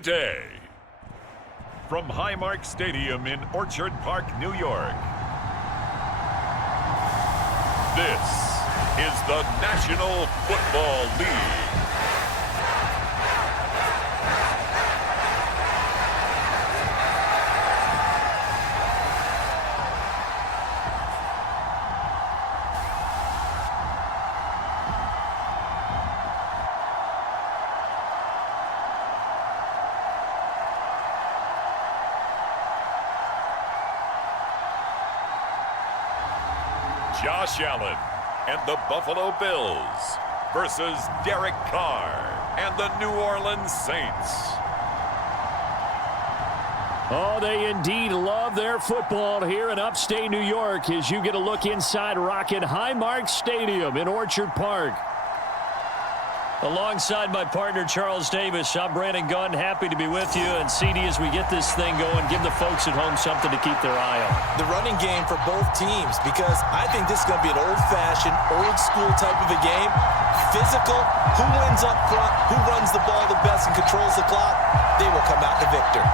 today. From Highmark Stadium in Orchard Park, New York, this is the National Football League. Josh Allen and the Buffalo Bills versus Derek Carr and the New Orleans Saints. Oh, they indeed love their football here in upstate New York as you get a look inside rockin' Highmark Stadium in Orchard Park. Alongside my partner, Charles Davis, I'm Brandon Gunn, happy to be with you. And CD, as we get this thing going, give the folks at home something to keep their eye on. The running game for both teams, because I think this is going to be an old-fashioned, old-school type of a game. Physical, who wins up front, who runs the ball the best and controls the clock, they will come out the victor.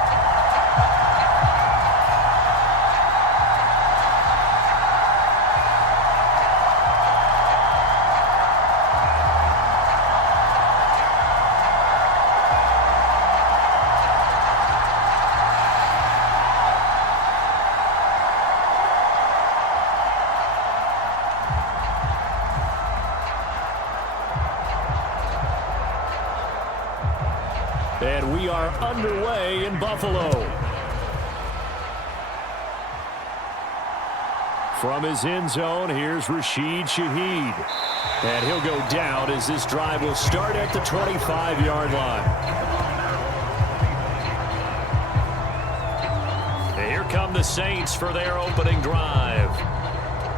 And we are underway in Buffalo. From his end zone, here's Rashid Shaheed. And he'll go down as this drive will start at the 25-yard line. And here come the Saints for their opening drive.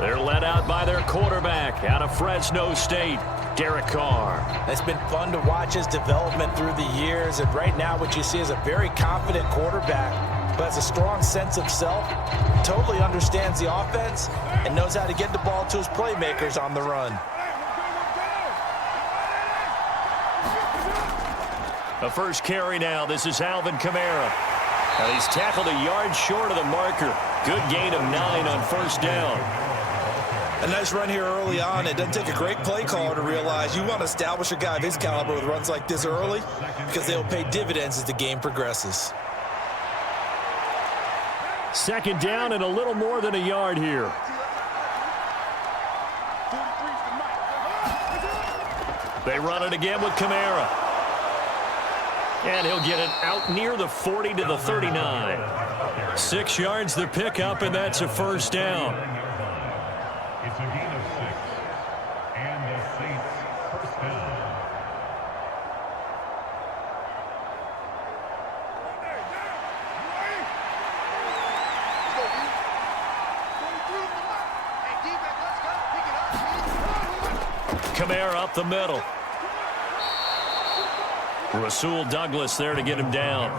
They're led out by their quarterback out of Fresno State, Derek Carr. It's been fun to watch his development through the years, and right now what you see is a very confident quarterback who has a strong sense of self, totally understands the offense, and knows how to get the ball to his playmakers on the run. The first carry now. This is Alvin Kamara. And he's tackled a yard short of the marker. Good gain of 9 on first down. A nice run here early on. It doesn't take a great play caller to realize you want to establish a guy of his caliber with runs like this early because they'll pay dividends as the game progresses. Second down and a little more than a yard here. They run it again with Kamara. And he'll get it out near the 40 to the 39. 6 yards the pickup, and that's a first down. It's a gain of 6, and the Saints first down. Kamara up the middle. Rasul Douglas there to get him down.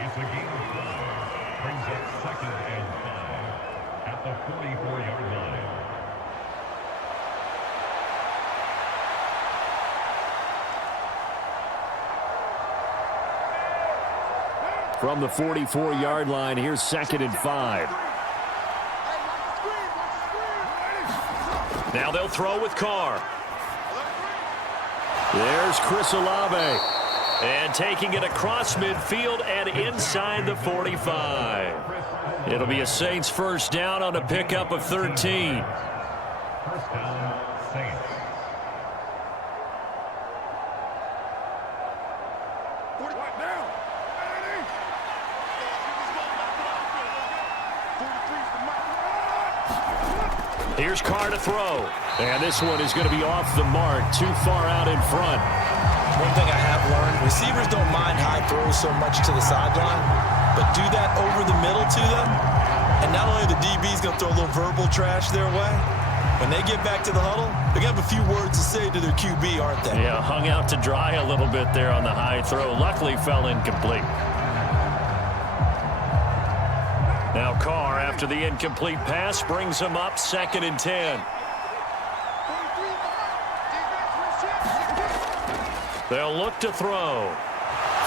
It's a gain of 5. Brings up second and 5 at the 44-yard line. From the 44-yard line, here's second and 5. Now they'll throw with Carr. There's Chris Olave. And taking it across midfield and inside the 45. It'll be a Saints first down on a pickup of 13. First down, Saints. Here's Carr to throw. And this one is going to be off the mark, too far out in front. One thing I have learned, receivers don't mind high throws so much to the sideline, but do that over the middle to them, and not only the DB's going to throw a little verbal trash their way, when they get back to the huddle, they're going to have a few words to say to their QB, aren't they? Yeah, hung out to dry a little bit there on the high throw. Luckily fell incomplete. Now Carr, after the incomplete pass, brings him up second and 10. They'll look to throw.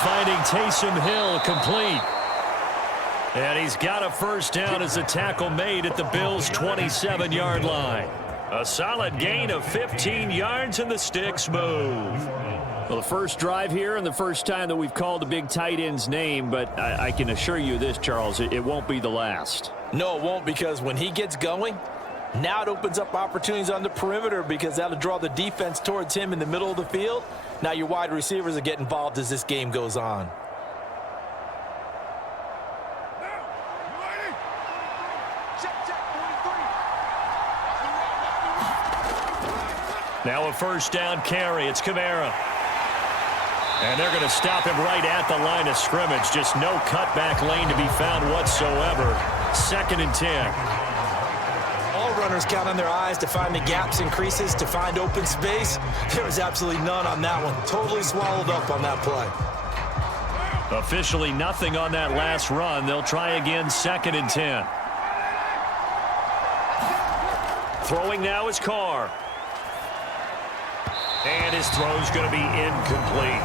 Finding Taysom Hill complete. And he's got a first down as a tackle made at the Bills' 27-yard line. A solid gain of 15 yards, and the sticks move. Well, the first drive here and the first time that we've called the big tight end's name, but I can assure you this, Charles, it won't be the last. No, it won't, because when he gets going, now it opens up opportunities on the perimeter because that'll draw the defense towards him in the middle of the field. Now your wide receivers will get involved as this game goes on. Now a first down carry. It's Kamara. And they're going to stop him right at the line of scrimmage. Just no cutback lane to be found whatsoever. 2nd and 10. All runners count on their eyes to find the gaps and creases, to find open space. There was absolutely none on that one. Totally swallowed up on that play. Officially nothing on that last run. They'll try again, 2nd and 10. Throwing now is Carr. And his throw's going to be incomplete.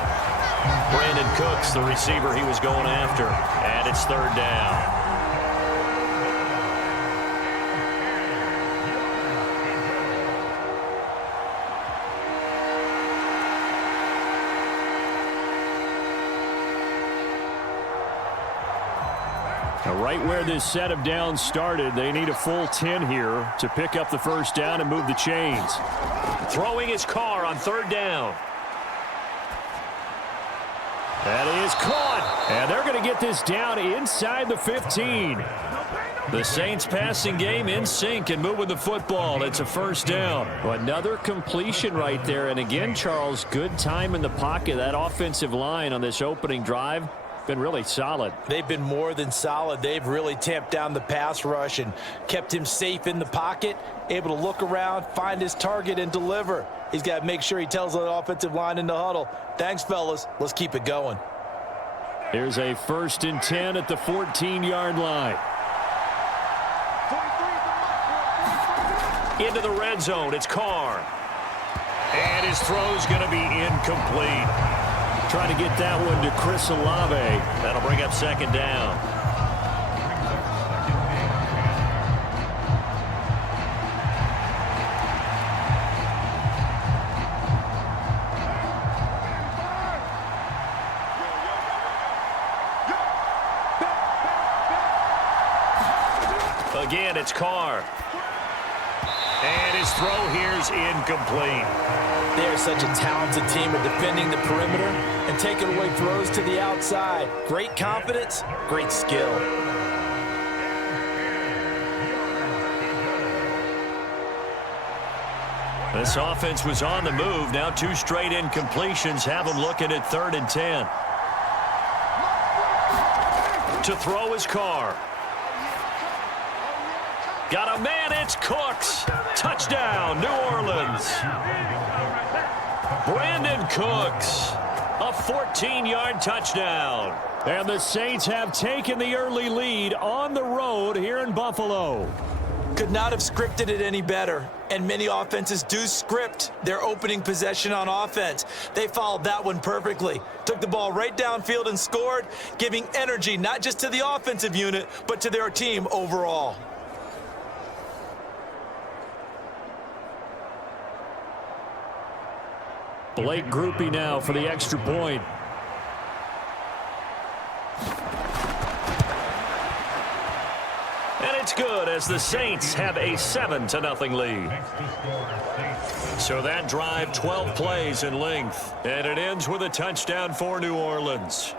Brandon Cooks, the receiver he was going after. And it's 3rd down. Right where this set of downs started, they need a full 10 here to pick up the first down and move the chains. Throwing his Carr on 3rd down. That is caught. And they're going to get this down inside the 15. The Saints passing game in sync and moving the football. It's a first down. Another completion right there. And again, Charles, good time in the pocket. That offensive line on this opening drive been really solid. They've been more than solid. They've really tamped down the pass rush and kept him safe in the pocket, able to look around, find his target, and deliver. He's got to make sure he tells the offensive line in the huddle, thanks, fellas. Let's keep it going. Here's a 1st and 10 at the 14-yard line. Into the red zone. It's Carr. And his throw's going to be incomplete. Trying to get that one to Chris Olave. That'll bring up 2nd down. Again, it's Carr. And his throw here's incomplete. They're such a talented team at defending the perimeter and taking away throws to the outside. Great confidence, great skill. This offense was on the move. Now 2 straight incompletions have them looking at 3rd and 10. To throw is Carr. Got a man, it's Cooks. Touchdown, New Orleans. Brandon Cooks, a 14-yard touchdown. And the Saints have taken the early lead on the road here in Buffalo. Could not have scripted it any better. And many offenses do script their opening possession on offense. They followed that one perfectly. Took the ball right downfield and scored, giving energy not just to the offensive unit, but to their team overall. Blake Groupie now for the extra point. And it's good as the Saints have a 7-0 lead. So that drive, 12 plays in length. And it ends with a touchdown for New Orleans.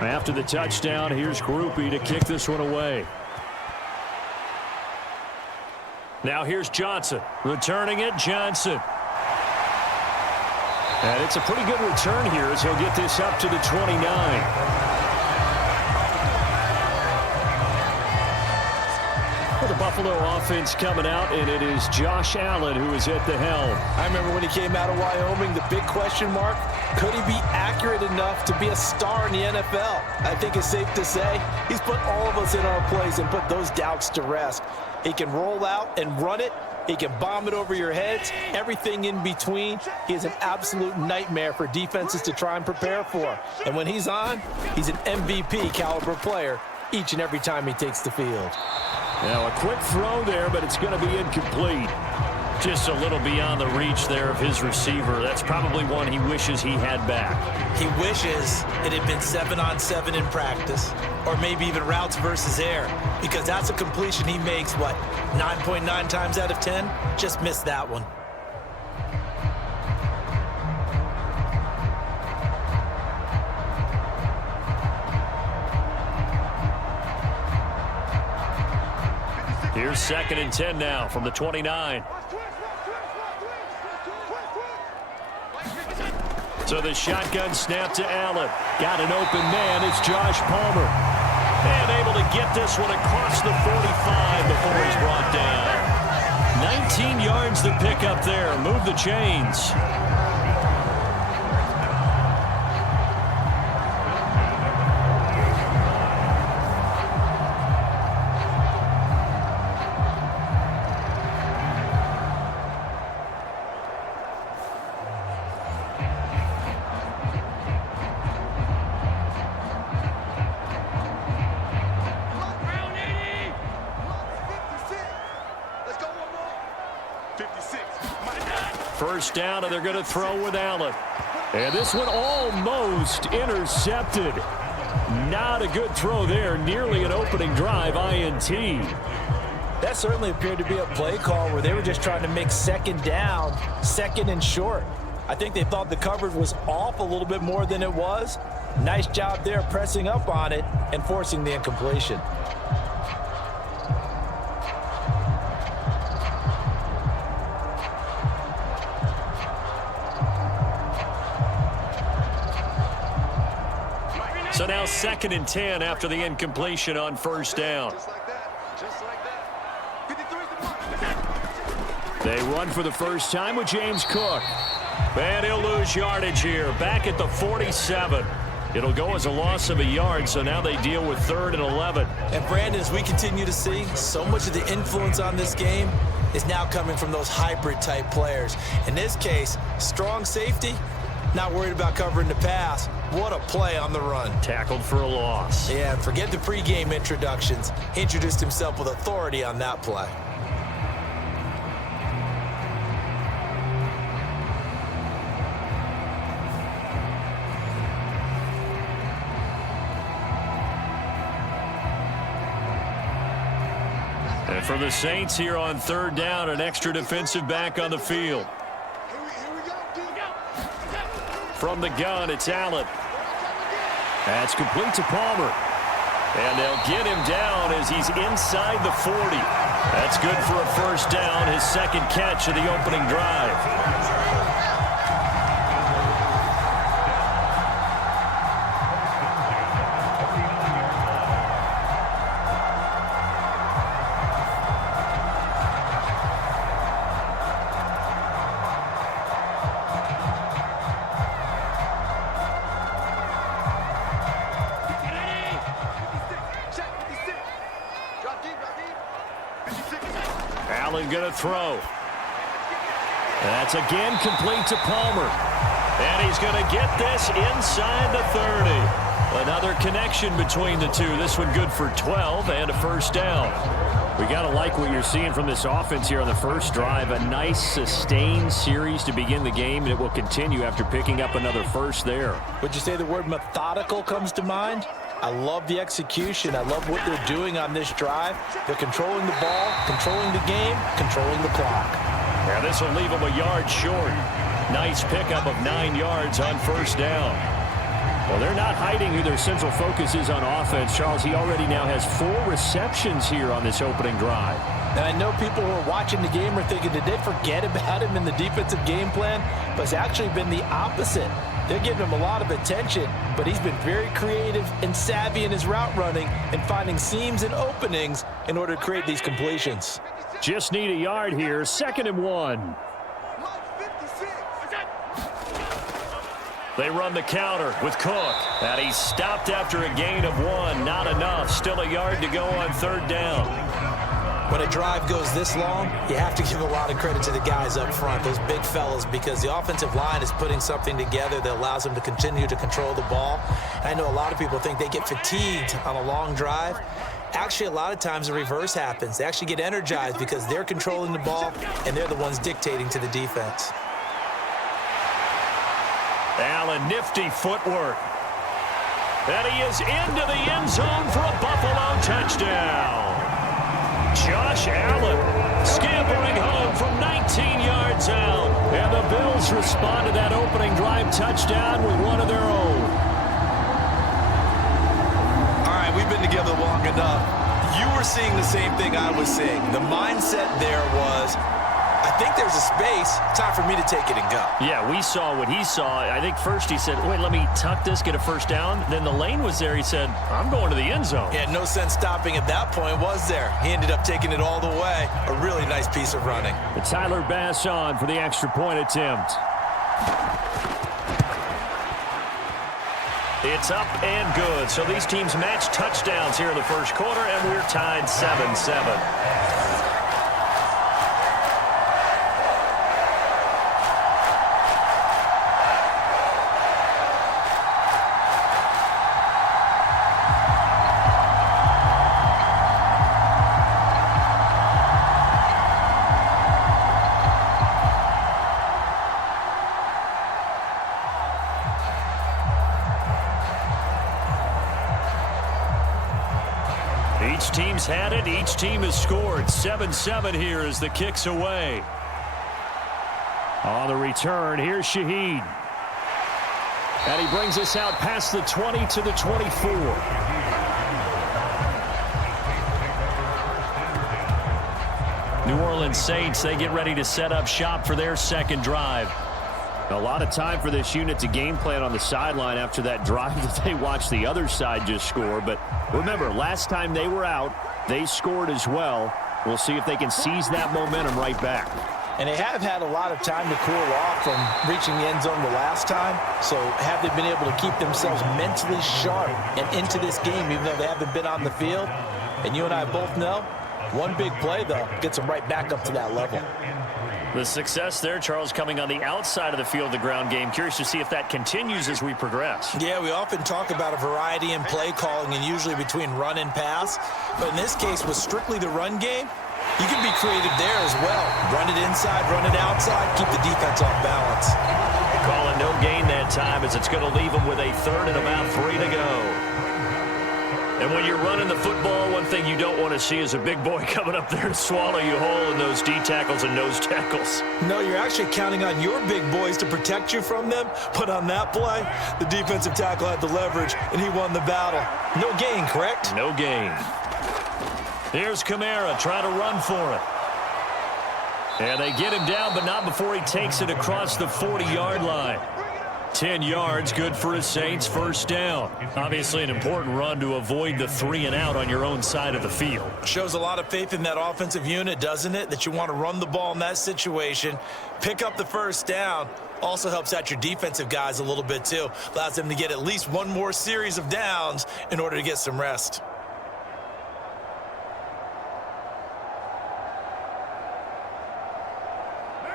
After the touchdown, here's Groupie to kick this one away. Now here's Johnson. Returning it, Johnson. And it's a pretty good return here as he'll get this up to the 29. Buffalo offense coming out, and it is Josh Allen who is at the helm. I remember when he came out of Wyoming, the big question mark, could he be accurate enough to be a star in the NFL? I think it's safe to say he's put all of us in our place and put those doubts to rest. He can roll out and run it. He can bomb it over your heads, everything in between. He is an absolute nightmare for defenses to try and prepare for. And when he's on, he's an MVP caliber player each and every time he takes the field. Now a quick throw there, but it's going to be incomplete. Just a little beyond the reach there of his receiver. That's probably one he wishes he had back. He wishes it had been 7-on-7 in practice, or maybe even routes versus air, because that's a completion he makes, what, 9.9 times out of 10? Just missed that one. Here's 2nd and 10 now from the 29. So the shotgun snap to Allen. Got an open man. It's Josh Palmer. And able to get this one across the 45 before he's brought down. 19 yards to pick up there. Move the chains. First down, and they're going to throw with Allen. And this one almost intercepted. Not a good throw there. Nearly an opening drive INT. That certainly appeared to be a play call where they were just trying to make 2nd down, 2nd and short. I think they thought the coverage was off a little bit more than it was. Nice job there pressing up on it and forcing the incompletion. So now 2nd and 10 after the incompletion on first down. They run for the first time with James Cook. And he'll lose yardage here. Back at the 47. It'll go as a loss of a yard, so now they deal with 3rd and 11. And Brandon, as we continue to see, so much of the influence on this game is now coming from those hybrid-type players. In this case, strong safety, not worried about covering the pass. What a play on the run. Tackled for a loss. Yeah, forget the pregame introductions. He introduced himself with authority on that play. And for the Saints here on 3rd down, an extra defensive back on the field. From the gun, it's Allen. That's complete to Palmer. And they'll get him down as he's inside the 40. That's good for a first down, his 2nd catch of the opening drive. Allen going to throw. That's again complete to Palmer. And he's going to get this inside the 30. Another connection between the two. This one good for 12 and a first down. We got to like what you're seeing from this offense here on the first drive. A nice sustained series to begin the game, and it will continue after picking up another first there. Would you say the word methodical comes to mind? I love the execution. I love what they're doing on this drive. They're controlling the ball, controlling the game, controlling the clock. Now this will leave them a yard short. Nice pickup of 9 yards on first down. Well, they're not hiding who their central focus is on offense. Charles, he already now has 4 receptions here on this opening drive. And I know people who are watching the game are thinking, did they forget about him in the defensive game plan? But it's actually been the opposite. They're giving him a lot of attention, but he's been very creative and savvy in his route running and finding seams and openings in order to create these completions. Just need a yard here. 2nd and 1. They run the counter with Cook. And he's stopped after a gain of 1. Not enough. Still a yard to go on 3rd down. When a drive goes this long, you have to give a lot of credit to the guys up front, those big fellas, because the offensive line is putting something together that allows them to continue to control the ball. I know a lot of people think they get fatigued on a long drive. Actually, a lot of times the reverse happens. They actually get energized because they're controlling the ball, and they're the ones dictating to the defense. Allen, nifty footwork. And he is into the end zone for a Buffalo touchdown. Josh Allen scampering home from 19 yards out. And the Bills respond to that opening drive touchdown with one of their own. All right, we've been together long enough. You were seeing the same thing I was seeing. The mindset there was, I think there's a space. Time for me to take it and go. Yeah, we saw what he saw. I think first he said, wait, let me tuck this, get a 1st down. Then the lane was there. He said, I'm going to the end zone. Yeah, no sense stopping at that point, was there? He ended up taking it all the way. A really nice piece of running. Tyler Bass on for the extra point attempt. It's up and good. So these teams match touchdowns here in the 1st quarter, and we're tied 7-7. Each team's had it. Each team has scored. 7-7 here as the kick's away. On the return, here's Shaheed. And he brings us out past the 20 to the 24. New Orleans Saints, they get ready to set up shop for their 2nd drive. A lot of time for this unit to game plan on the sideline after that drive that they watched the other side just score. But remember, last time they were out, they scored as well. We'll see if they can seize that momentum right back. And they have had a lot of time to cool off from reaching the end zone the last time. So have they been able to keep themselves mentally sharp and into this game, even though they haven't been on the field? And you and I both know, one big play, though, gets them right back up to that level. The success there, Charles, coming on the outside of the field, the ground game. Curious to see if that continues as we progress. Yeah, we often talk about a variety in play calling and usually between run and pass. But in this case, with strictly the run game, you can be creative there as well. Run it inside, run it outside, keep the defense off balance. Calling no gain that time as it's going to leave them with a 3rd and about 3 to go. And when you're running the football, one thing you don't want to see is a big boy coming up there to swallow you whole in those D tackles and nose tackles. No, you're actually counting on your big boys to protect you from them. But on that play, the defensive tackle had the leverage, and he won the battle. No gain, correct? No gain. Here's Kamara trying to run for it. And they get him down, but not before he takes it across the 40-yard line. 10 yards, good for his Saints, 1st down. Obviously an important run to avoid the 3 and out on your own side of the field. Shows a lot of faith in that offensive unit, doesn't it? That you want to run the ball in that situation, pick up the 1st down. Also helps out your defensive guys a little bit too. Allows them to get at least one more series of downs in order to get some rest.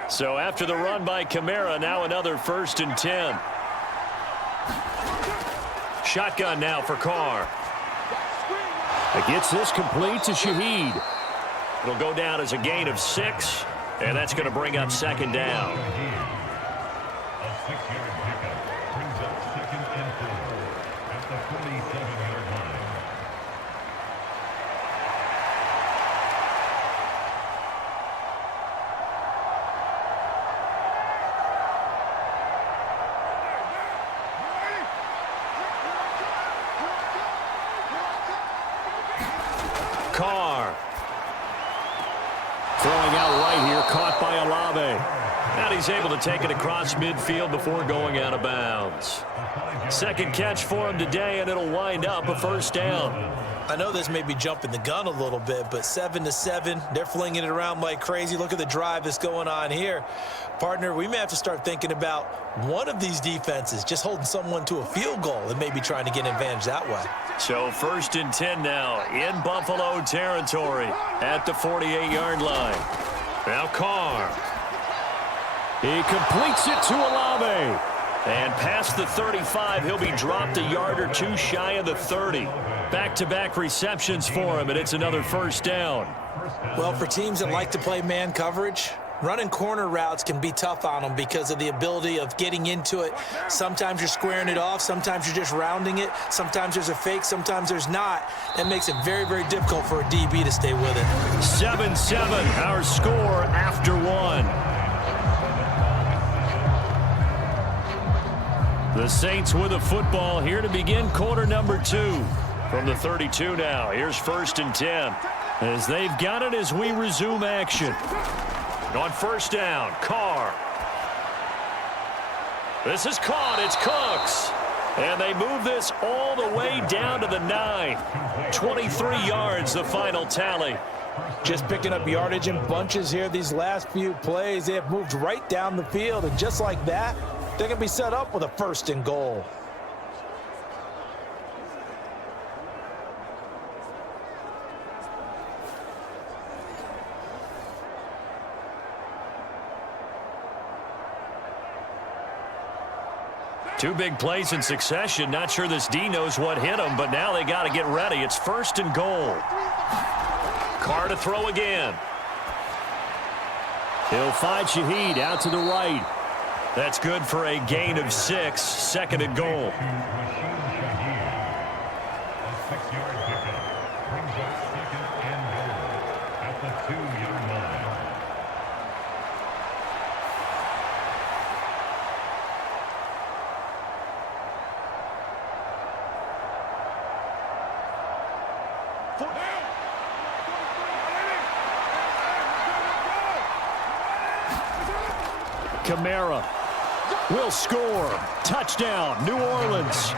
So after the run by Kamara, now another 1st and 10. Shotgun now for Carr. It gets this complete to Shaheed. It'll go down as a gain of 6, and that's going to bring up 2nd down. A 6-yard pickup brings up 2nd and 4 at the 47-yard line. Carr. Throwing out right here, caught by Olave. And he's able to take it across midfield before going out of bounds. Second catch for him today, and it'll wind up a first down. I know this may be jumping the gun a little bit, but 7-7, they're flinging it around like crazy. Look at the drive that's going on here. Partner, we may have to start thinking about one of these defenses just holding someone to a field goal and maybe trying to get an advantage that way. So 1st and 10 now in Buffalo territory at the 48-yard line. Now Carr. He completes it to Olave. And past the 35, he'll be dropped a yard or two shy of the 30. Back-to-back receptions for him, and it's another first down. Well, for teams that like to play man coverage, running corner routes can be tough on them because of the ability of getting into it. Sometimes you're squaring it off. Sometimes you're just rounding it. Sometimes there's a fake. Sometimes there's not. That makes it very, very difficult for a DB to stay with it. 7-7, our score after one. The Saints with a football here to begin quarter number 2. From the 32 now, here's 1st and 10. As they've got it as we resume action. On first down, Carr. This is caught, it's Cooks. And they move this all the way down to the 9. 23 yards, the final tally. Just picking up yardage in bunches here these last few plays. They have moved right down the field, and just like that, they're going to be set up with a 1st and goal. Two big plays in succession. Not sure this D knows what hit him, but now they got to get ready. It's 1st and goal. Carr to throw again. He'll find Shaheed out to the right. That's good for a gain of 6. 2nd and goal. A 6-yard pickup brings up 2nd and goal at the 2-yard line. Kamara will score. Touchdown, New Orleans.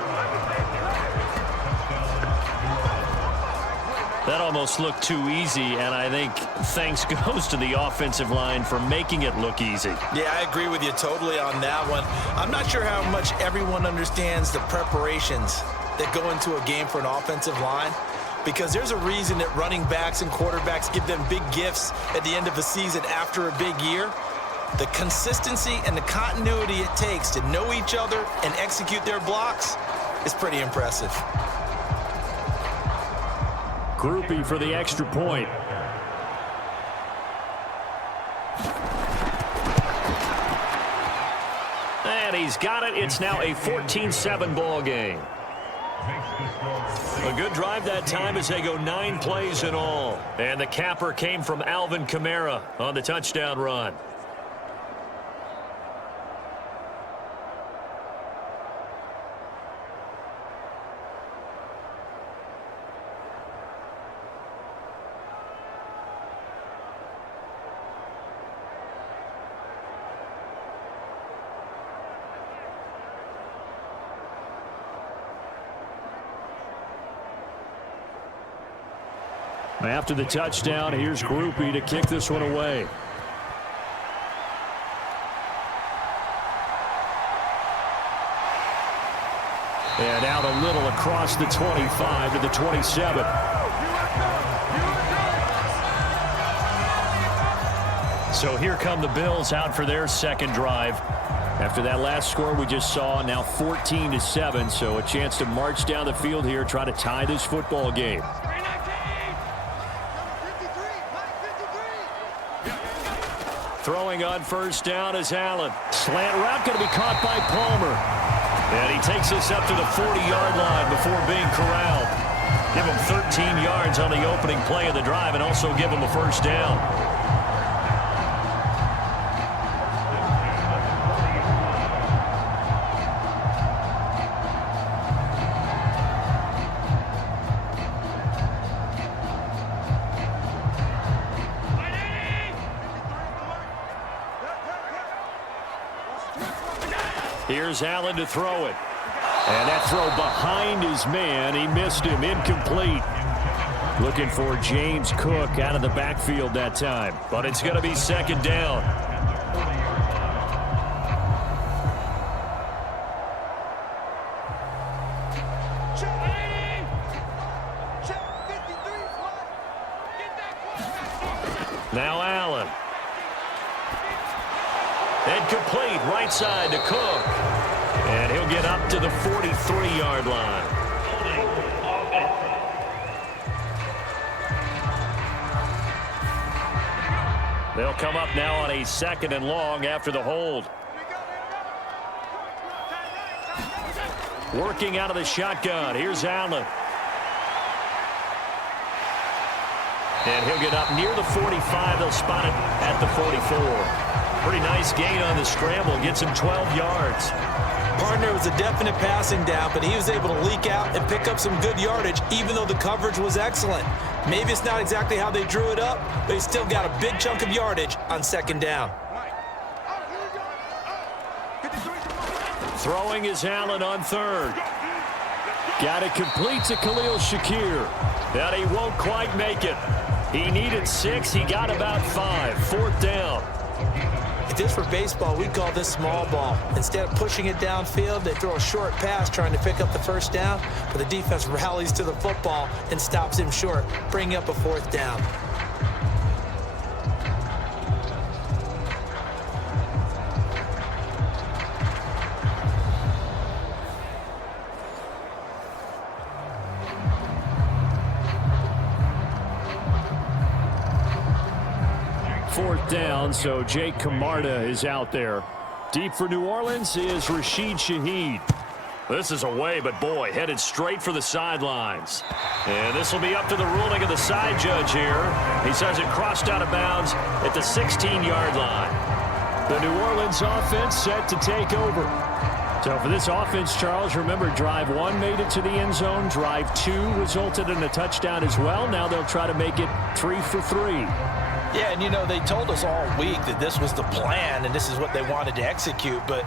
That almost looked too easy, and I think thanks goes to the offensive line for making it look easy. Yeah, I agree with you totally on that one. I'm not sure how much everyone understands the preparations that go into a game for an offensive line, because there's a reason that running backs and quarterbacks give them big gifts at the end of a season after a big year. The consistency and the continuity it takes to know each other and execute their blocks is pretty impressive. Groupie for the extra point. And he's got it. It's now a 14-7 ball game. A good drive that time as they go 9 plays in all. And the capper came from Alvin Kamara on the touchdown run. After the touchdown, here's Groupie to kick this one away. And out a little across the 25 to the 27. So here come the Bills out for their second drive. After that last score we just saw, now 14-7, so a chance to march down the field here, try to tie this football game. Throwing on first down is Allen. Slant route going to be caught by Palmer. And he takes us up to the 40-yard line before being corralled. Give him 13 yards on the opening play of the drive and also give him a first down. Here's Allen to throw it. And that throw behind his man. He missed him. Incomplete. Looking for James Cook out of the backfield that time. But it's going to be second down. Now Allen. And complete right side to Cook. And he'll get up to the 43-yard line. They'll come up now on a 2nd and long after the hold. Working out of the shotgun. Here's Allen. And he'll get up near the 45. They'll spot it at the 44. Pretty nice gain on the scramble. Gets him 12 yards. Partner was a definite passing down, but he was able to leak out and pick up some good yardage, even though the coverage was excellent. Maybe it's not exactly how they drew it up, but he still got a big chunk of yardage on 2nd down. Throwing is Allen on 3rd. Got it complete to Khalil Shakir. But he won't quite make it. He needed 6. He got about 5. 4th down. If this were baseball, we'd call this small ball. Instead of pushing it downfield, they throw a short pass trying to pick up the 1st down, but the defense rallies to the football and stops him short, bringing up a 4th down. Down, so Jake Camarda is out there. Deep for New Orleans is Rashid Shaheed. This is away, but boy, headed straight for the sidelines. And this will be up to the ruling of the side judge here. He says it crossed out of bounds at the 16-yard line. The New Orleans offense set to take over. So for this offense, Charles, remember, drive 1 made it to the end zone. Drive 2 resulted in a touchdown as well. Now they'll try to make it 3 for 3. Yeah, and you know, they told us all week that this was the plan and this is what they wanted to execute, but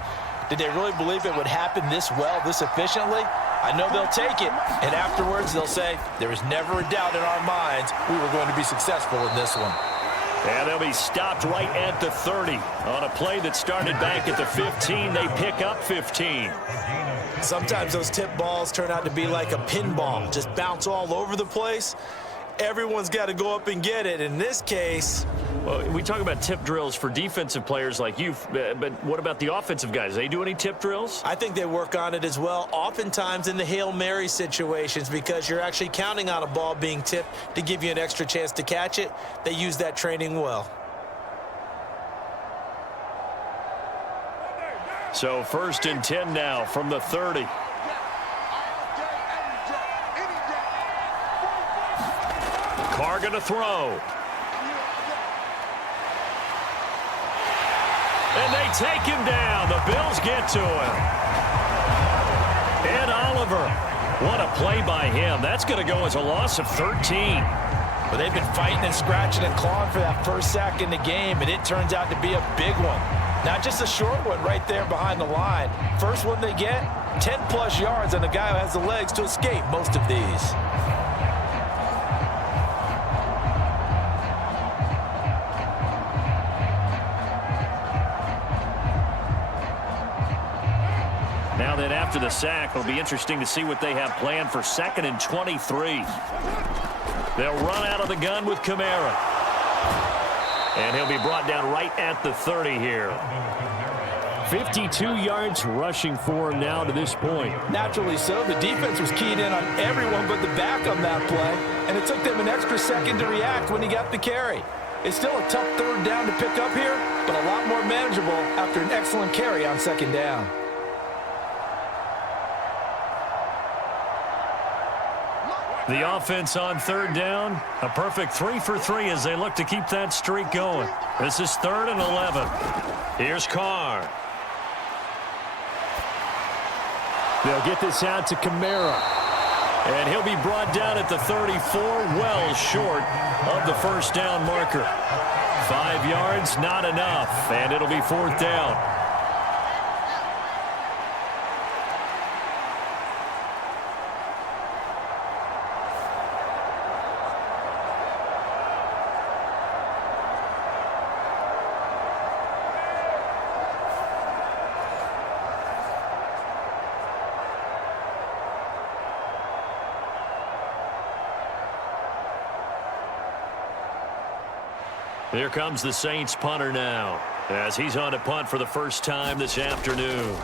did they really believe it would happen this well, this efficiently? I know they'll take it, and afterwards they'll say, there was never a doubt in our minds we were going to be successful in this one. And they'll be stopped right at the 30. On a play that started back at the 15, they pick up 15. Sometimes those tip balls turn out to be like a pinball, just bounce all over the place. Everyone's got to go up and get it. In this case, well, we talk about tip drills for defensive players like you, but what about the offensive guys? They do any tip drills? I think they work on it as well, oftentimes in the Hail Mary situations, because you're actually counting on a ball being tipped to give you an extra chance to catch it. They use that training well. So 1st and 10 now from the 30. Carr going to throw. And they take him down. The Bills get to him. Ed Oliver. What a play by him. That's going to go as a loss of 13. But they've been fighting and scratching and clawing for that 1st sack in the game, and it turns out to be a big one. Not just a short one right there behind the line. First one they get, 10-plus yards on the guy who has the legs to escape most of these. Now that after the sack, it'll be interesting to see what they have planned for 2nd and 23. They'll run out of the gun with Kamara. And he'll be brought down right at the 30 here. 52 yards rushing for him now to this point. Naturally so. The defense was keyed in on everyone but the back on that play, and it took them an extra second to react when he got the carry. It's still a tough 3rd down to pick up here, but a lot more manageable after an excellent carry on 2nd down. The offense on 3rd down, a perfect 3 for 3 as they look to keep that streak going. This is 3rd and 11. Here's Carr. They'll get this out to Kamara. And he'll be brought down at the 34, well short of the 1st down marker. 5 yards, not enough, and it'll be 4th down. Here comes the Saints punter now, as he's on to punt for the first time this afternoon.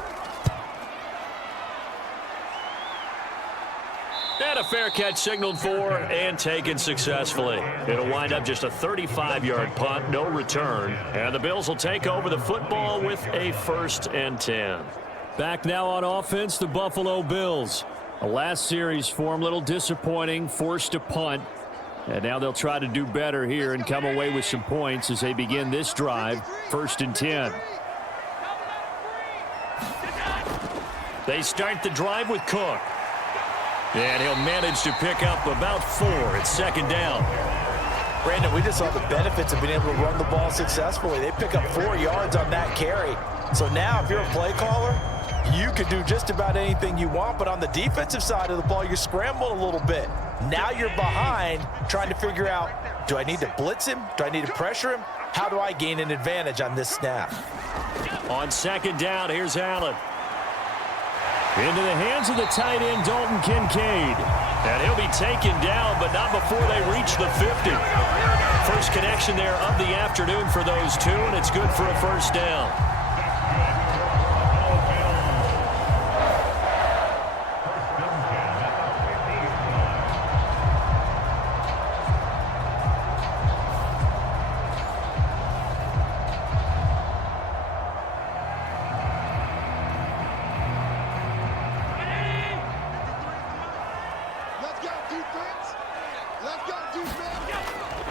And a fair catch signaled for and taken successfully. It'll wind up just a 35-yard punt, no return. And the Bills will take over the football with a 1st and 10. Back now on offense, the Buffalo Bills. The last series for them, a little disappointing, forced to punt. And now they'll try to do better here and come away with some points as they begin this drive, 1st and 10. They start the drive with Cook. And he'll manage to pick up about 4. It's 2nd down. Brandon, we just saw the benefits of being able to run the ball successfully. They pick up 4 yards on that carry. So now if you're a play caller, you can do just about anything you want. But on the defensive side of the ball, you're scrambling a little bit. Now you're behind trying to figure out, do I need to blitz him? Do I need to pressure him? How do I gain an advantage on this snap? On 2nd down, here's Allen. Into the hands of the tight end, Dalton Kincaid. And he'll be taken down, but not before they reach the 50. First connection there of the afternoon for those two, and it's good for a 1st down.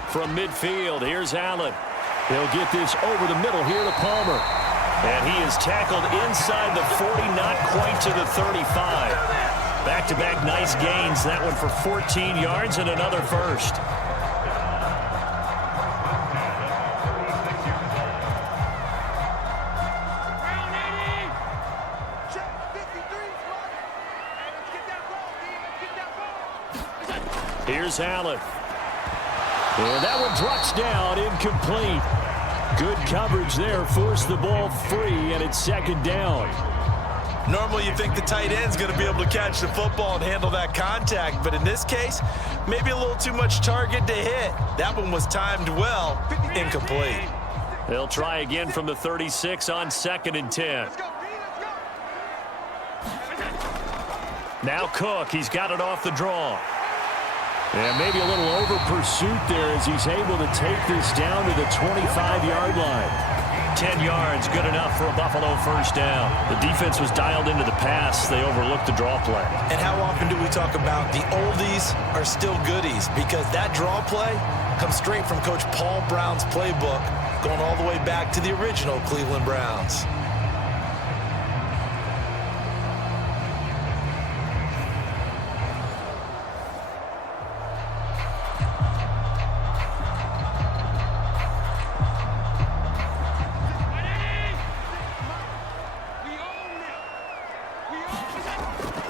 From midfield, here's Allen. He'll get this over the middle here to Palmer. And he is tackled inside the 40, not quite to the 35. Back-to-back nice gains. That one for 14 yards and another 1st. Here's Allen. And that one drops down, incomplete. Good coverage there, forced the ball free, and it's 2nd down. Normally you think the tight end's going to be able to catch the football and handle that contact, but in this case, maybe a little too much target to hit. That one was timed well, incomplete. They'll try again from the 36 on 2nd and 10. Now Cook, he's got it off the draw. And maybe a little over pursuit there as he's able to take this down to the 25-yard line. 10 yards, good enough for a Buffalo 1st down. The defense was dialed into the pass. They overlooked the draw play. And how often do we talk about the oldies are still goodies? Because that draw play comes straight from Coach Paul Brown's playbook, going all the way back to the original Cleveland Browns.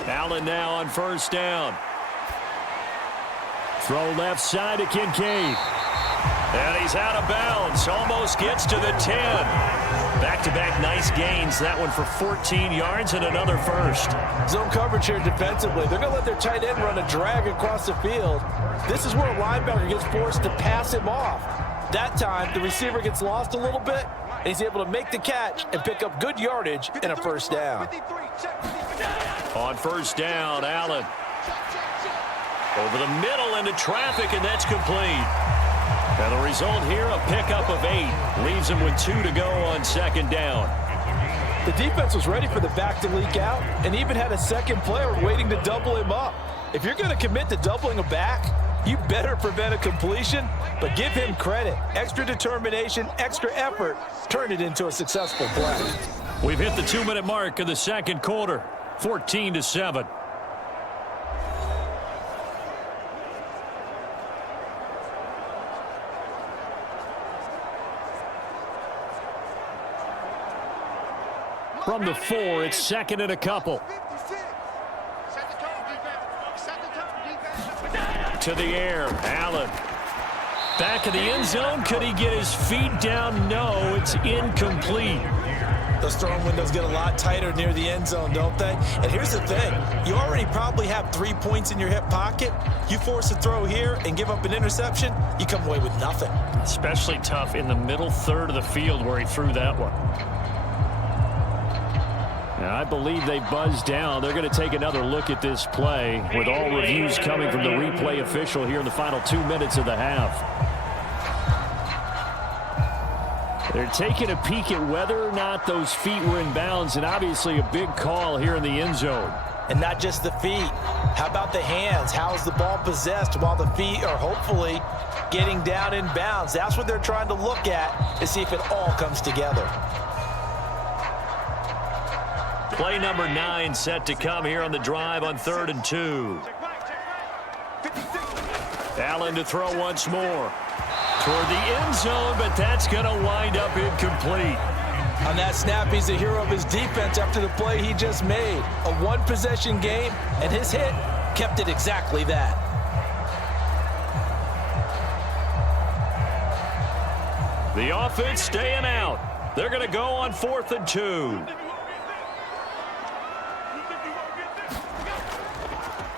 Allen now on 1st down. Throw left side to Kincaid. And he's out of bounds. Almost gets to the 10. Back-to-back nice gains. That one for 14 yards and another 1st. Zone coverage here defensively. They're going to let their tight end run a drag across the field. This is where a linebacker gets forced to pass him off. That time, the receiver gets lost a little bit, and he's able to make the catch and pick up good yardage and a 1st down. On 1st down, Allen. Over the middle into traffic, and that's complete. And the result here, a pickup of 8. Leaves him with 2 to go on 2nd down. The defense was ready for the back to leak out and even had a second player waiting to double him up. If you're going to commit to doubling a back, you better prevent a completion, but give him credit. Extra determination, extra effort, turn it into a successful play. We've hit the 2-minute mark of the 2nd quarter, 14-7. From the 4, it's 2nd and a couple. To the air, Allen. Back of the end zone, could he get his feet down? No, it's incomplete. Those throwing windows get a lot tighter near the end zone, don't they? And here's the thing. You already probably have 3 points in your hip pocket. You force a throw here and give up an interception, you come away with nothing. Especially tough in the middle third of the field where he threw that one. Now, I believe they buzzed down. They're going to take another look at this play with all reviews coming from the replay official here in the final 2 minutes of the half. They're taking a peek at whether or not those feet were in bounds, and obviously a big call here in the end zone. And not just the feet. How about the hands? How is the ball possessed while the feet are hopefully getting down in bounds? That's what they're trying to look at to see if it all comes together. Play number 9 set to come here on the drive on 3rd and 2. Allen to throw once more. Toward the end zone, but that's going to wind up incomplete. On that snap, he's a hero of his defense after the play he just made. A one-possession game, and his hit kept it exactly that. The offense staying out. They're going to go on 4th and 2.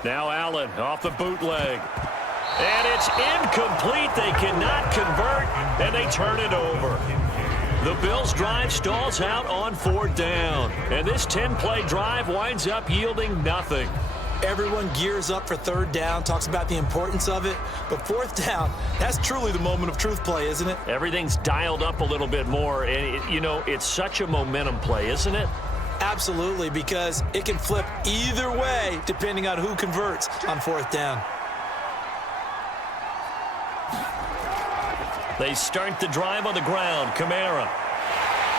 Now Allen off the bootleg. And it's incomplete. They cannot convert, and they turn it over. The Bills' drive stalls out on 4th down. And this 10-play drive winds up yielding nothing. Everyone gears up for 3rd down, talks about the importance of it. But 4th down, that's truly the moment of truth play, isn't it? Everything's dialed up a little bit more. And, it's such a momentum play, isn't it? Absolutely, because it can flip either way depending on who converts on 4th down. They start the drive on the ground. Kamara.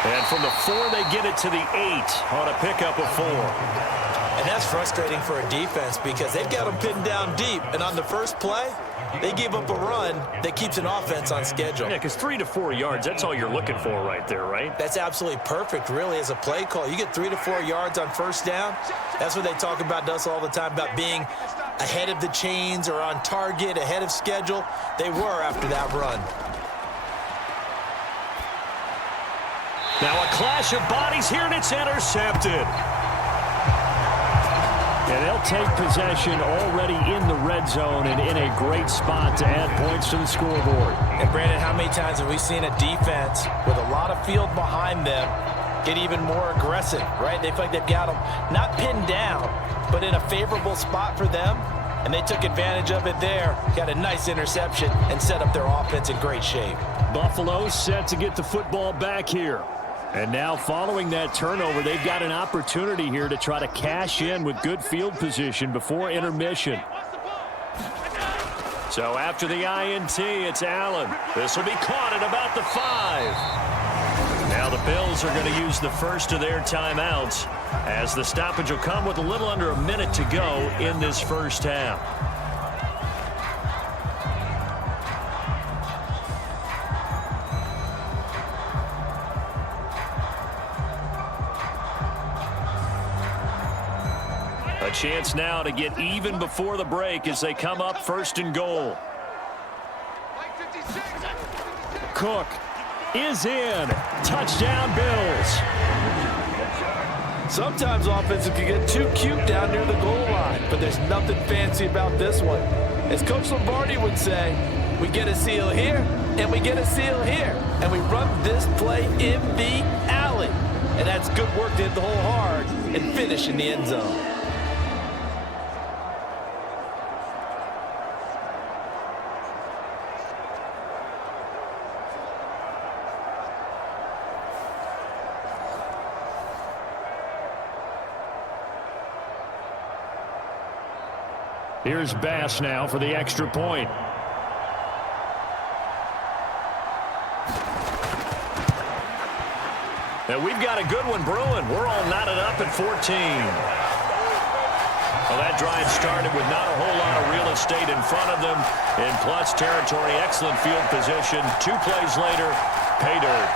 And from the 4, they get it to the 8 on a pickup of 4. And that's frustrating for a defense because they've got them pinned down deep. And on the first play, they give up a run that keeps an offense on schedule. Yeah, because 3 to 4 yards, that's all you're looking for right there, right? That's absolutely perfect, really, as a play call. You get 3 to 4 yards on 1st down. That's what they talk about to us all the time, about being ahead of the chains or on target, ahead of schedule. They were after that run. Now a clash of bodies here, and it's intercepted. And they'll take possession already in the red zone and in a great spot to add points to the scoreboard. And Brandon, how many times have we seen a defense with a lot of field behind them get even more aggressive, right? They feel like they've got them not pinned down, but in a favorable spot for them. And they took advantage of it there, got a nice interception, and set up their offense in great shape. Buffalo set to get the football back here. And now following that turnover, they've got an opportunity here to try to cash in with good field position before intermission. So after the INT, it's Allen. This will be caught at about the 5. Now the Bills are going to use the first of their timeouts as the stoppage will come with a little under a minute to go in this first half. A chance now to get even before the break as they come up 1st and goal. Cook is in. Touchdown, Bills. Sometimes offenses can get too cute down near the goal line, but there's nothing fancy about this one. As Coach Lombardi would say, we get a seal here, and we get a seal here, and we run this play in the alley. And that's good work to hit the hole hard and finish in the end zone. Here's Bass now for the extra point. And we've got a good one brewing. We're all knotted up at 14. Well, that drive started with not a whole lot of real estate in front of them. In plus territory, excellent field position. 2 plays later, pay dirt.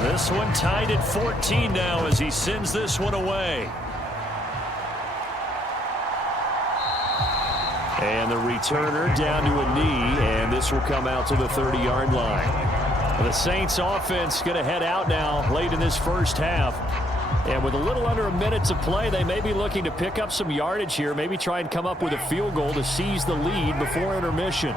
This one tied at 14 now as he sends this one away. And the returner down to a knee, and this will come out to the 30-yard line. The Saints offense going to head out now late in this first half. And with a little under a minute to play, they may be looking to pick up some yardage here, maybe try and come up with a field goal to seize the lead before intermission.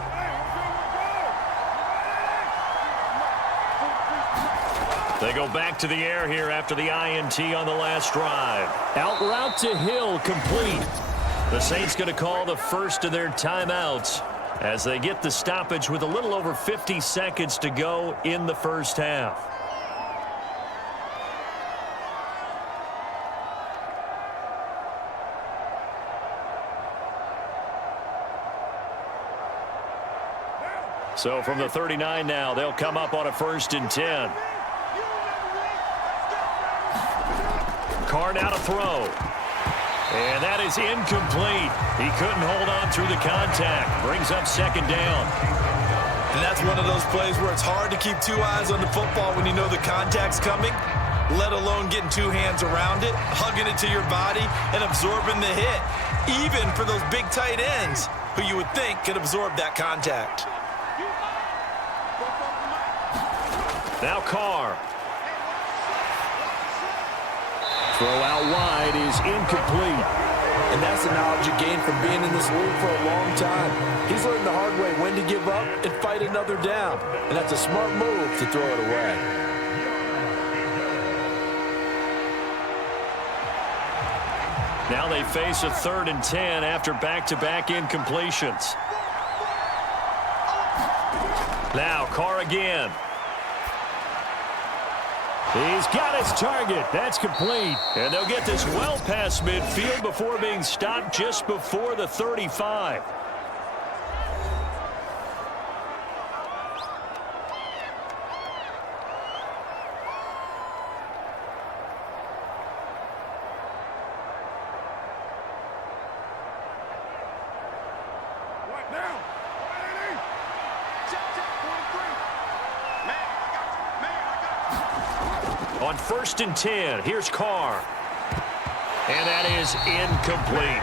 They go back to the air here after the INT on the last drive. Out route to Hill, complete. The Saints going to call the first of their timeouts as they get the stoppage with a little over 50 seconds to go in the first half. So from the 39 now, they'll come up on a 1st and 10. Carr now to throw. And that is incomplete. He couldn't hold on through the contact. Brings up 2nd down. And that's one of those plays where it's hard to keep 2 eyes on the football when you know the contact's coming, let alone getting 2 hands around it, hugging it to your body, and absorbing the hit, even for those big tight ends who you would think could absorb that contact. Now Carr. Throw out wide is incomplete. And that's the knowledge you gain from being in this league for a long time. He's learned the hard way when to give up and fight another down. And that's a smart move to throw it away. Now they face a 3rd and 10 after back-to-back incompletions. Now Carr again. He's got his target. That's complete. And they'll get this well past midfield before being stopped just before the 35. On 1st and 10, here's Carr. And that is incomplete.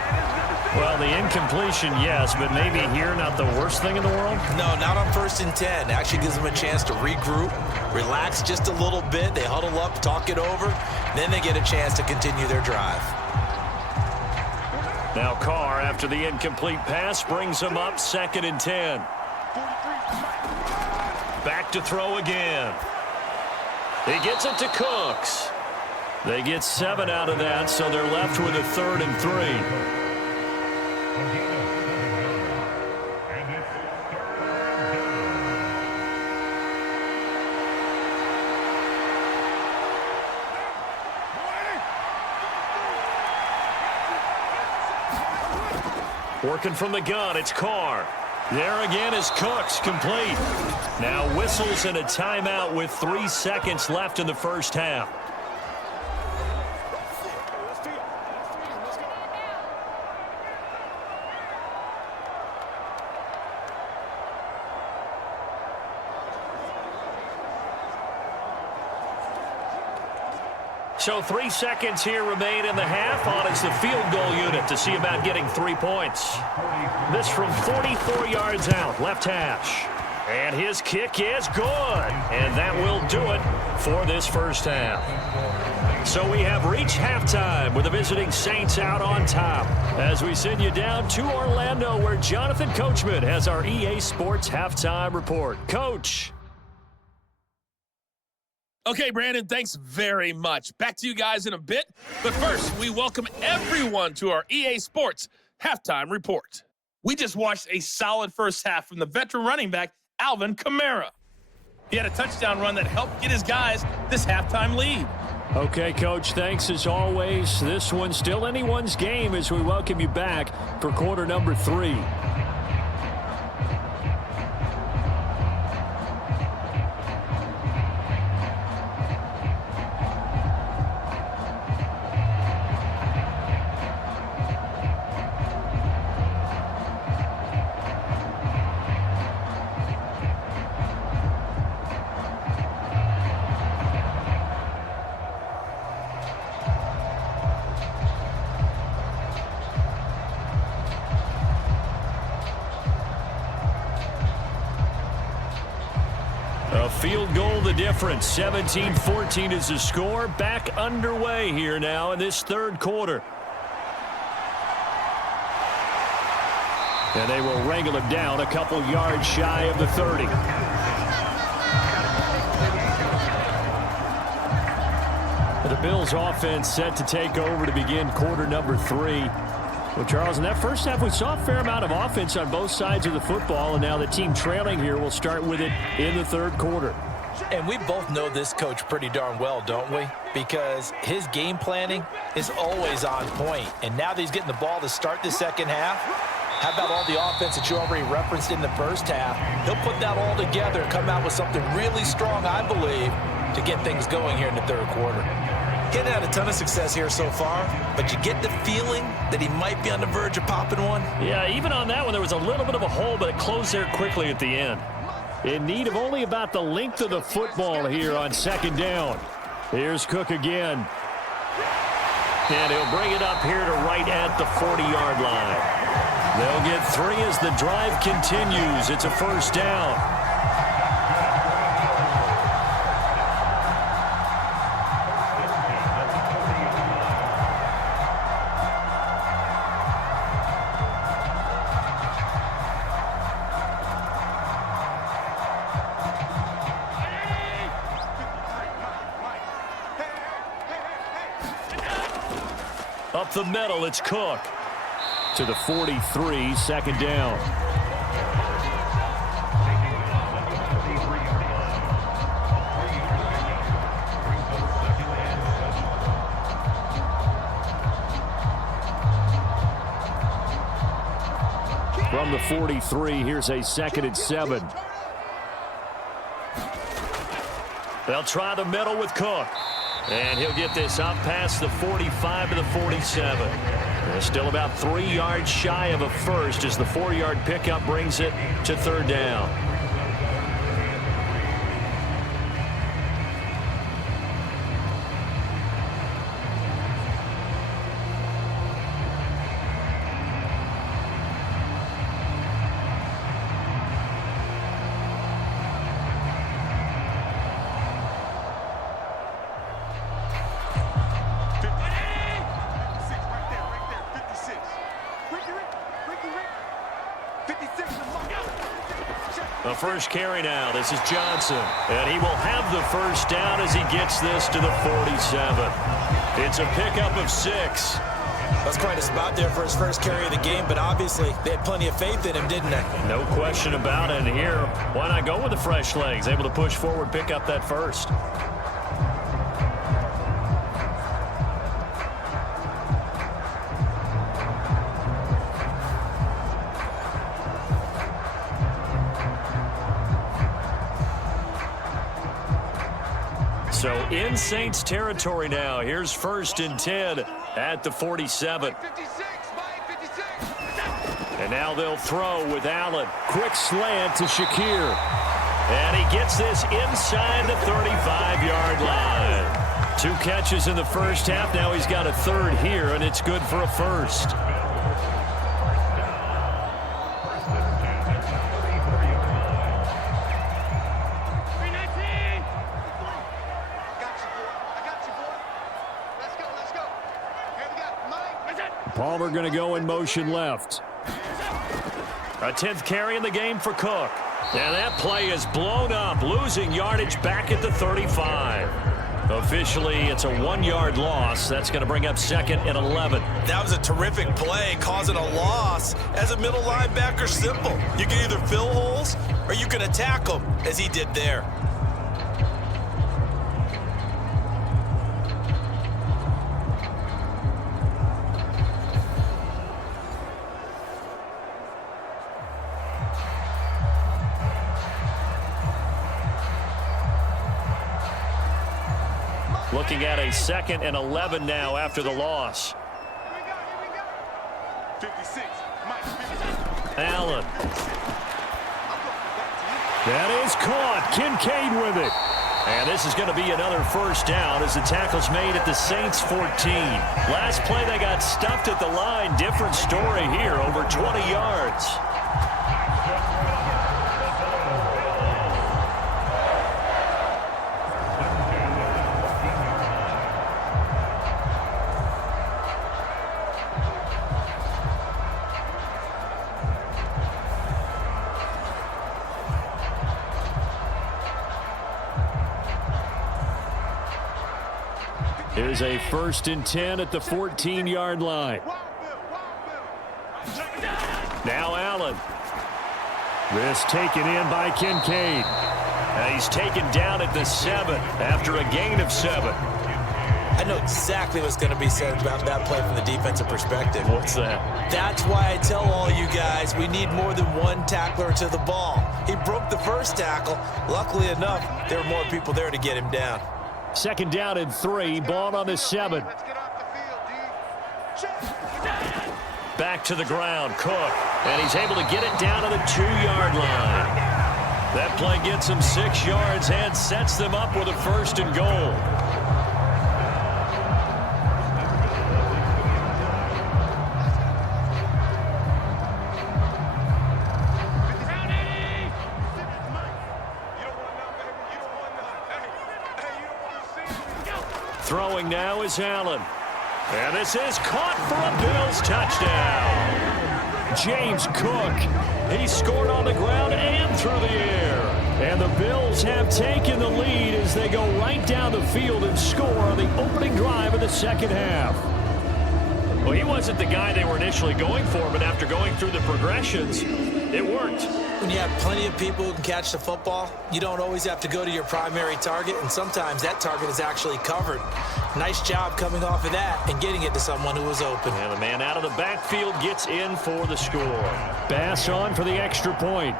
Well, the incompletion, yes, but maybe here not the worst thing in the world? No, not on 1st and 10. Actually gives them a chance to regroup, relax just a little bit. They huddle up, talk it over. Then they get a chance to continue their drive. Now Carr, after the incomplete pass, brings them up 2nd and 10. Back to throw again. He gets it to Cooks. They get 7 out of that, so they're left with a 3rd and 3. Working from the gun, it's Carr. There again is Cooks, complete. Now whistles and a timeout with 3 seconds left in the first half. So 3 seconds here remain in the half. On is the field goal unit to see about getting 3 points. This from 44 yards out, left hash. And his kick is good. And that will do it for this first half. So we have reached halftime with the visiting Saints out on top. As we send you down to Orlando, where Jonathan Coachman has our EA Sports halftime report. Coach. Okay, Brandon, thanks very much. Back to you guys in a bit. But first, we welcome everyone to our EA Sports halftime report. We just watched a solid first half from the veteran running back, Alvin Kamara. He had a touchdown run that helped get his guys this halftime lead. Okay, Coach, thanks as always. This one's still anyone's game as we welcome you back for quarter number 3. the difference. 17-14 is the score. Back underway here now in this third quarter. And they will wrangle him down a couple yards shy of the 30. The Bills offense set to take over to begin quarter number 3. Well, Charles, in that first half, we saw a fair amount of offense on both sides of the football, and now the team trailing here will start with it in the third quarter. And we both know this coach pretty darn well, don't we? Because his game planning is always on point. And now that he's getting the ball to start the second half, how about all the offense that you already referenced in the first half? He'll put that all together and come out with something really strong, I believe, to get things going here in the third quarter. Getting had a ton of success here so far, but you get the feeling that he might be on the verge of popping one. Yeah, even on that one, there was a little bit of a hole, but it closed there quickly at the end. In need of only about the length of the football here on second down. Here's Cook again. And he'll bring it up here to right at the 40-yard line. They'll get 3 as the drive continues. It's a first down. Up the middle, it's Cook. To the 43, second down. From the 43, here's a 2nd and 7. They'll try the middle with Cook. And he'll get this up past the 45 to the 47. They're still about 3 yards shy of a first as the 4-yard pickup brings it to third down. The first carry now. This is Johnson. And he will have the first down as he gets this to the 47. It's a pickup of 6. That's quite a spot there for his first carry of the game, but obviously they had plenty of faith in him, didn't they? No question about it. And here, why not go with the fresh legs? Able to push forward, pick up that first. So in Saints territory now. Here's 1st and 10 at the 47. And now they'll throw with Allen. Quick slant to Shakir. And he gets this inside the 35-yard line. 2 catches in the first half. Now he's got a 3rd here, and it's good for a first. Palmer going to go in motion left. A 10th carry in the game for Cook. And that play is blown up, losing yardage back at the 35. Officially, it's a 1-yard loss. That's going to bring up 2nd and 11. That was a terrific play, causing a loss. As a middle linebacker, simple. You can either fill holes or you can attack them, as he did there. Looking at a 2nd and 11 now after the loss. Allen. That is caught. Kincaid with it. And this is going to be another first down as the tackle's made at the Saints 14. Last play they got stuffed at the line. Different story here, over 20 yards. Here's a 1st and 10 at the 14-yard line. Now Allen. This taken in by Kincaid. He's taken down at the 7 after a gain of 7. I know exactly what's going to be said about that play from the defensive perspective. What's that? That's why I tell all you guys we need more than one tackler to the ball. He broke the first tackle. Luckily enough, there were more people there to get him down. 2nd down and 3. Ball on the 7. Back to the ground, Cook. And he's able to get it down to the 2-yard line. That play gets him 6 yards and sets them up with a 1st and goal. Throwing now is Allen. And this is caught for a Bills touchdown. James Cook. He scored on the ground and through the air. And the Bills have taken the lead as they go right down the field and score on the opening drive of the 2nd half. Well, he wasn't the guy they were initially going for, but after going through the progressions, it worked. When you have plenty of people who can catch the football, you don't always have to go to your primary target, and sometimes that target is actually covered. Nice job coming off of that and getting it to someone who was open. And the man out of the backfield gets in for the score. Bass on for the extra point.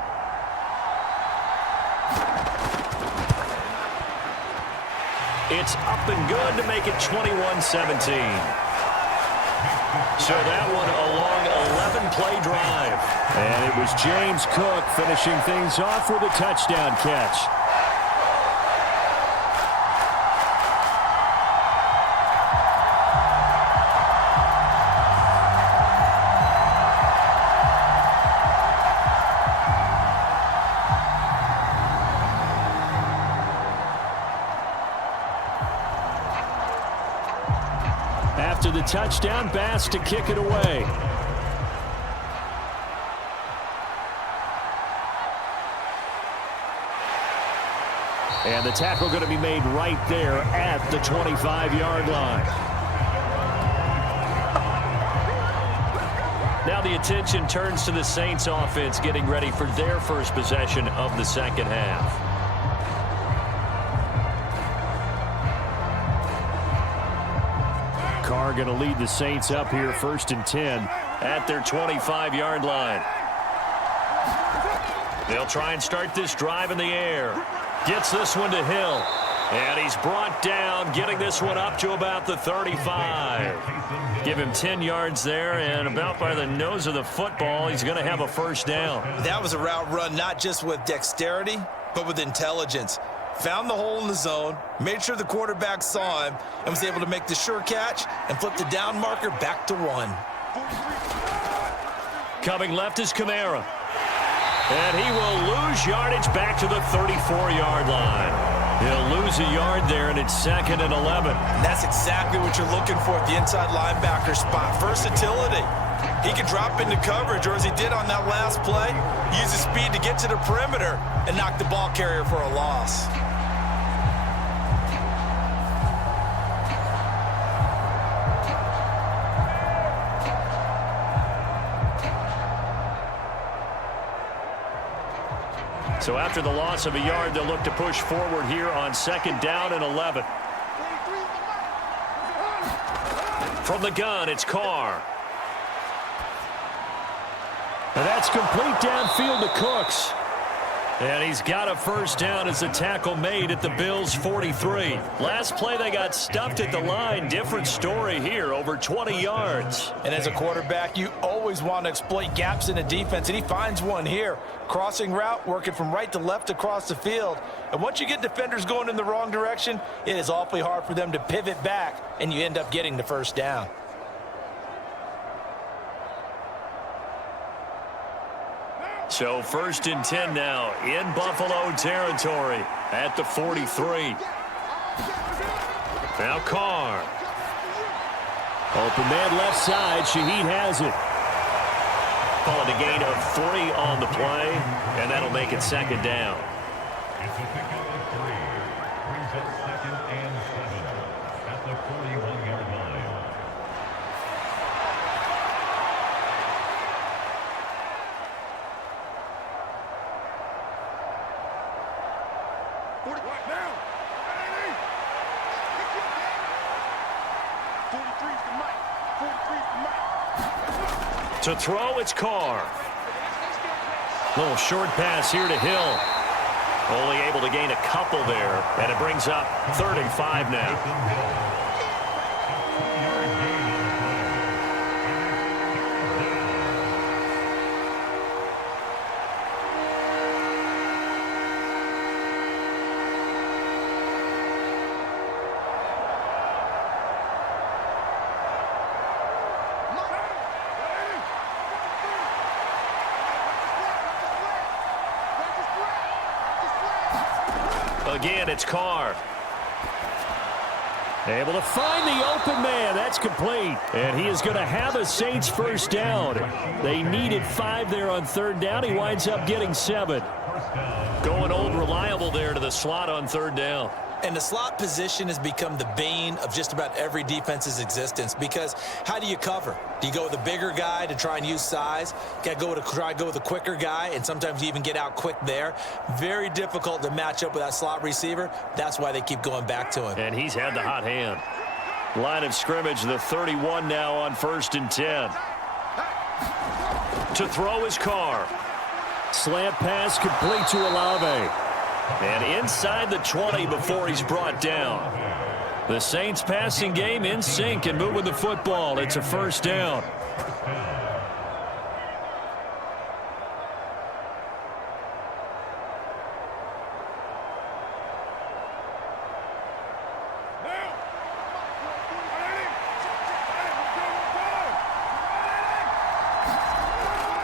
It's up and good to make it 21-17. So that one a long 11-play drive. And it was James Cook finishing things off with a touchdown catch. After the touchdown, Bass to kick it away. And the tackle going to be made right there at the 25-yard line. Now the attention turns to the Saints offense getting ready for their first possession of the 2nd half. Carr going to lead the Saints up here 1st and 10 at their 25-yard line. They'll try and start this drive in the air. Gets this one to Hill. And he's brought down, getting this one up to about the 35. Give him 10 yards there, and about by the nose of the football, he's going to have a 1st down. That was a route run not just with dexterity, but with intelligence. Found the hole in the zone, made sure the quarterback saw him, and was able to make the sure catch and flip the down marker back to 1. Coming left is Kamara. And he will lose yardage back to the 34-yard line. He'll lose a yard there, and it's 2nd and 11. And that's exactly what you're looking for at the inside linebacker spot. Versatility. He can drop into coverage, or as he did on that last play, use his speed to get to the perimeter and knock the ball carrier for a loss. So after the loss of a yard, they'll look to push forward here on 2nd down and 11. From the gun, it's Carr. And that's complete downfield to Cooks. And he's got a 1st down as the tackle made at the Bills' 43. Last play, they got stuffed at the line. Different story here, over 20 yards. And as a quarterback, you always want to exploit gaps in a defense, and he finds one here. Crossing route, working from right to left across the field. And once you get defenders going in the wrong direction, it is awfully hard for them to pivot back, and you end up getting the 1st down. So 1st and 10 now in Buffalo territory at the 43. Now Carr. Open man left side. Shaheed has it. Calling a gain of 3 on the play, and that'll make it 2nd down. It's a pickup of 3. Brings up 2nd and 7 at the 43. To throw, it's Carr. Little short pass here to Hill. Only able to gain a couple there, and it brings up 3rd and 5 now. Again, it's Carr. Able to find the open man. That's complete. And he is going to have a Saints first down. They needed 5 there on 3rd down. He winds up getting 7. Going old reliable there to the slot on 3rd down. And the slot position has become the bane of just about every defense's existence, because how do you cover? Do you go with a bigger guy to try and use size? Got to try to go with a quicker guy, and sometimes you even get out quick there. Very difficult to match up with that slot receiver. That's why they keep going back to him. And he's had the hot hand. Line of scrimmage, the 31 now on 1st and 10. To throw is Carr. Slant pass complete to Olave. And inside the 20 before he's brought down. The Saints passing game in sync and moving the football. It's a first down.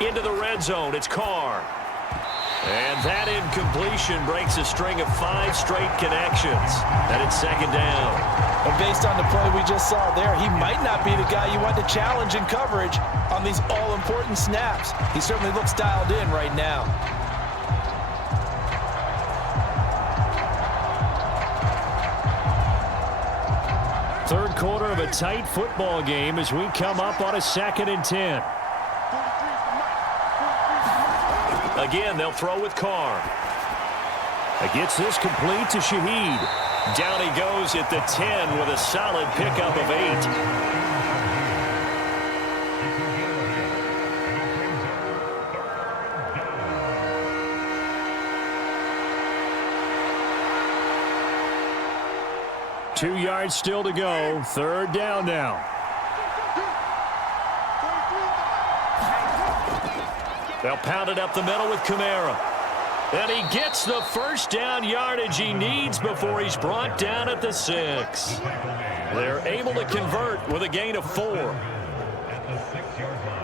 Into the red zone, it's Carr. And that incompletion breaks a string of 5 straight connections. And it's 2nd down. And based on the play we just saw there, he might not be the guy you want to challenge in coverage on these all-important snaps. He certainly looks dialed in right now. Third quarter of a tight football game as we come up on a 2nd and 10. Again, they'll throw with Carr. Gets this complete to Shaheed. Down he goes at the 10 with a solid pickup of 8. 2 yards still to go. 3rd down now. They'll pound it up the middle with Kamara. And he gets the first down yardage he needs before he's brought down at the 6. They're able to convert with a gain of 4. At the 6-yard line.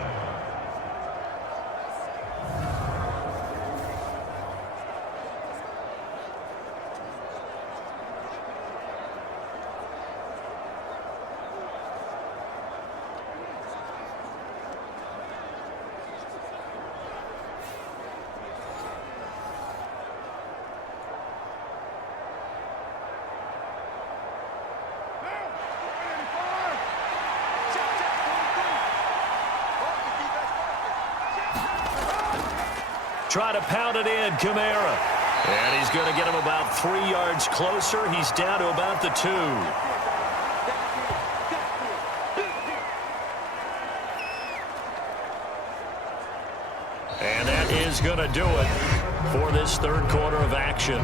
Try to pound it in, Kamara. And he's going to get him about 3 yards closer. He's down to about the 2. And that is going to do it for this 3rd quarter of action.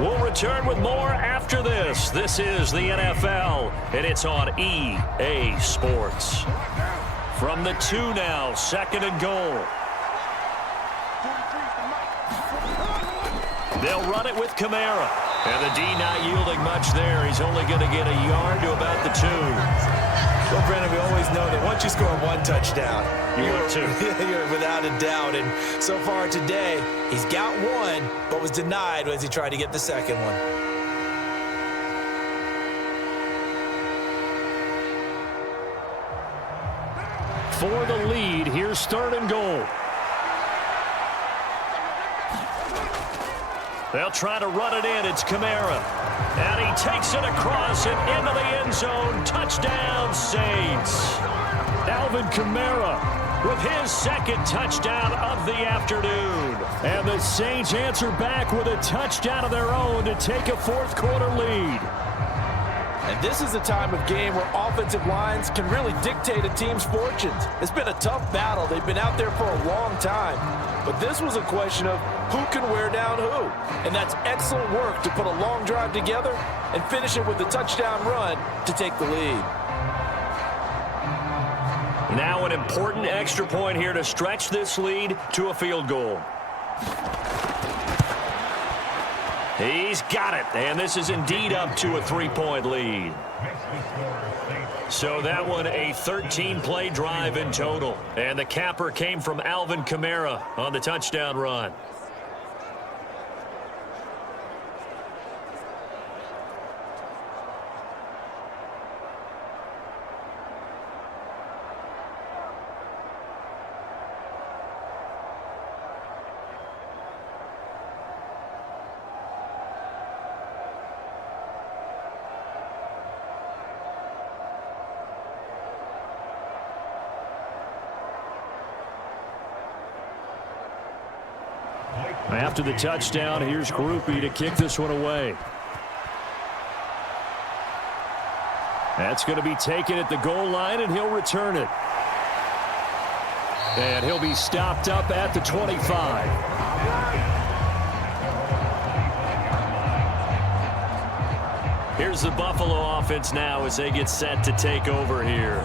We'll return with more after this. This is the NFL, and it's on EA Sports. From the 2 now, 2nd and goal. They'll run it with Kamara. And the D not yielding much there. He's only going to get a yard to about the 2. Well, Brandon, we always know that once you score 1 touchdown, you're without a doubt. And so far today, he's got 1, but was denied as he tried to get the 2nd one. For the lead, here's 3rd and goal. They'll try to run it in. It's Kamara. And he takes it across and into the end zone. Touchdown, Saints. Alvin Kamara with his second touchdown of the afternoon. And the Saints answer back with a touchdown of their own to take a fourth quarter lead. And this is a time of game where offensive lines can really dictate a team's fortunes. It's been a tough battle. They've been out there for a long time. But this was a question of who can wear down who. And that's excellent work to put a long drive together and finish it with a touchdown run to take the lead. Now an important extra point here to stretch this lead to a field goal. He's got it, and this is indeed up to a 3-point lead. So that one a 13-play drive in total. And the capper came from Alvin Kamara on the touchdown run. After the touchdown, here's Groupie to kick this one away. That's going to be taken at the goal line, and he'll return it. And he'll be stopped up at the 25. Here's the Buffalo offense now as they get set to take over here.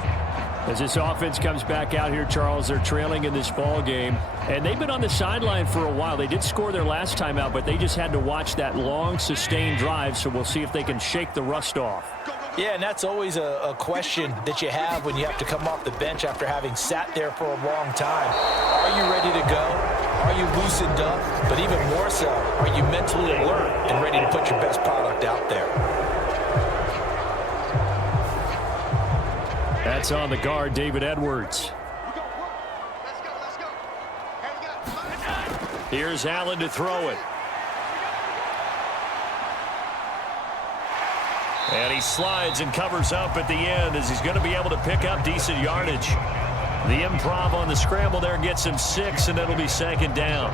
As this offense comes back out here, Charles, they're trailing in this ball game, and they've been on the sideline for a while. They did score their last time out, but they just had to watch that long, sustained drive, so we'll see if they can shake the rust off. Yeah, and that's always a question that you have when you have to come off the bench after having sat there for a long time. Are you ready to go? Are you loosened up? But even more so, are you mentally alert and ready to put your best product out there? That's on the guard, David Edwards. Here's Allen to throw it. And he slides and covers up at the end as he's going to be able to pick up decent yardage. The improv on the scramble there gets him 6, and it'll be second down.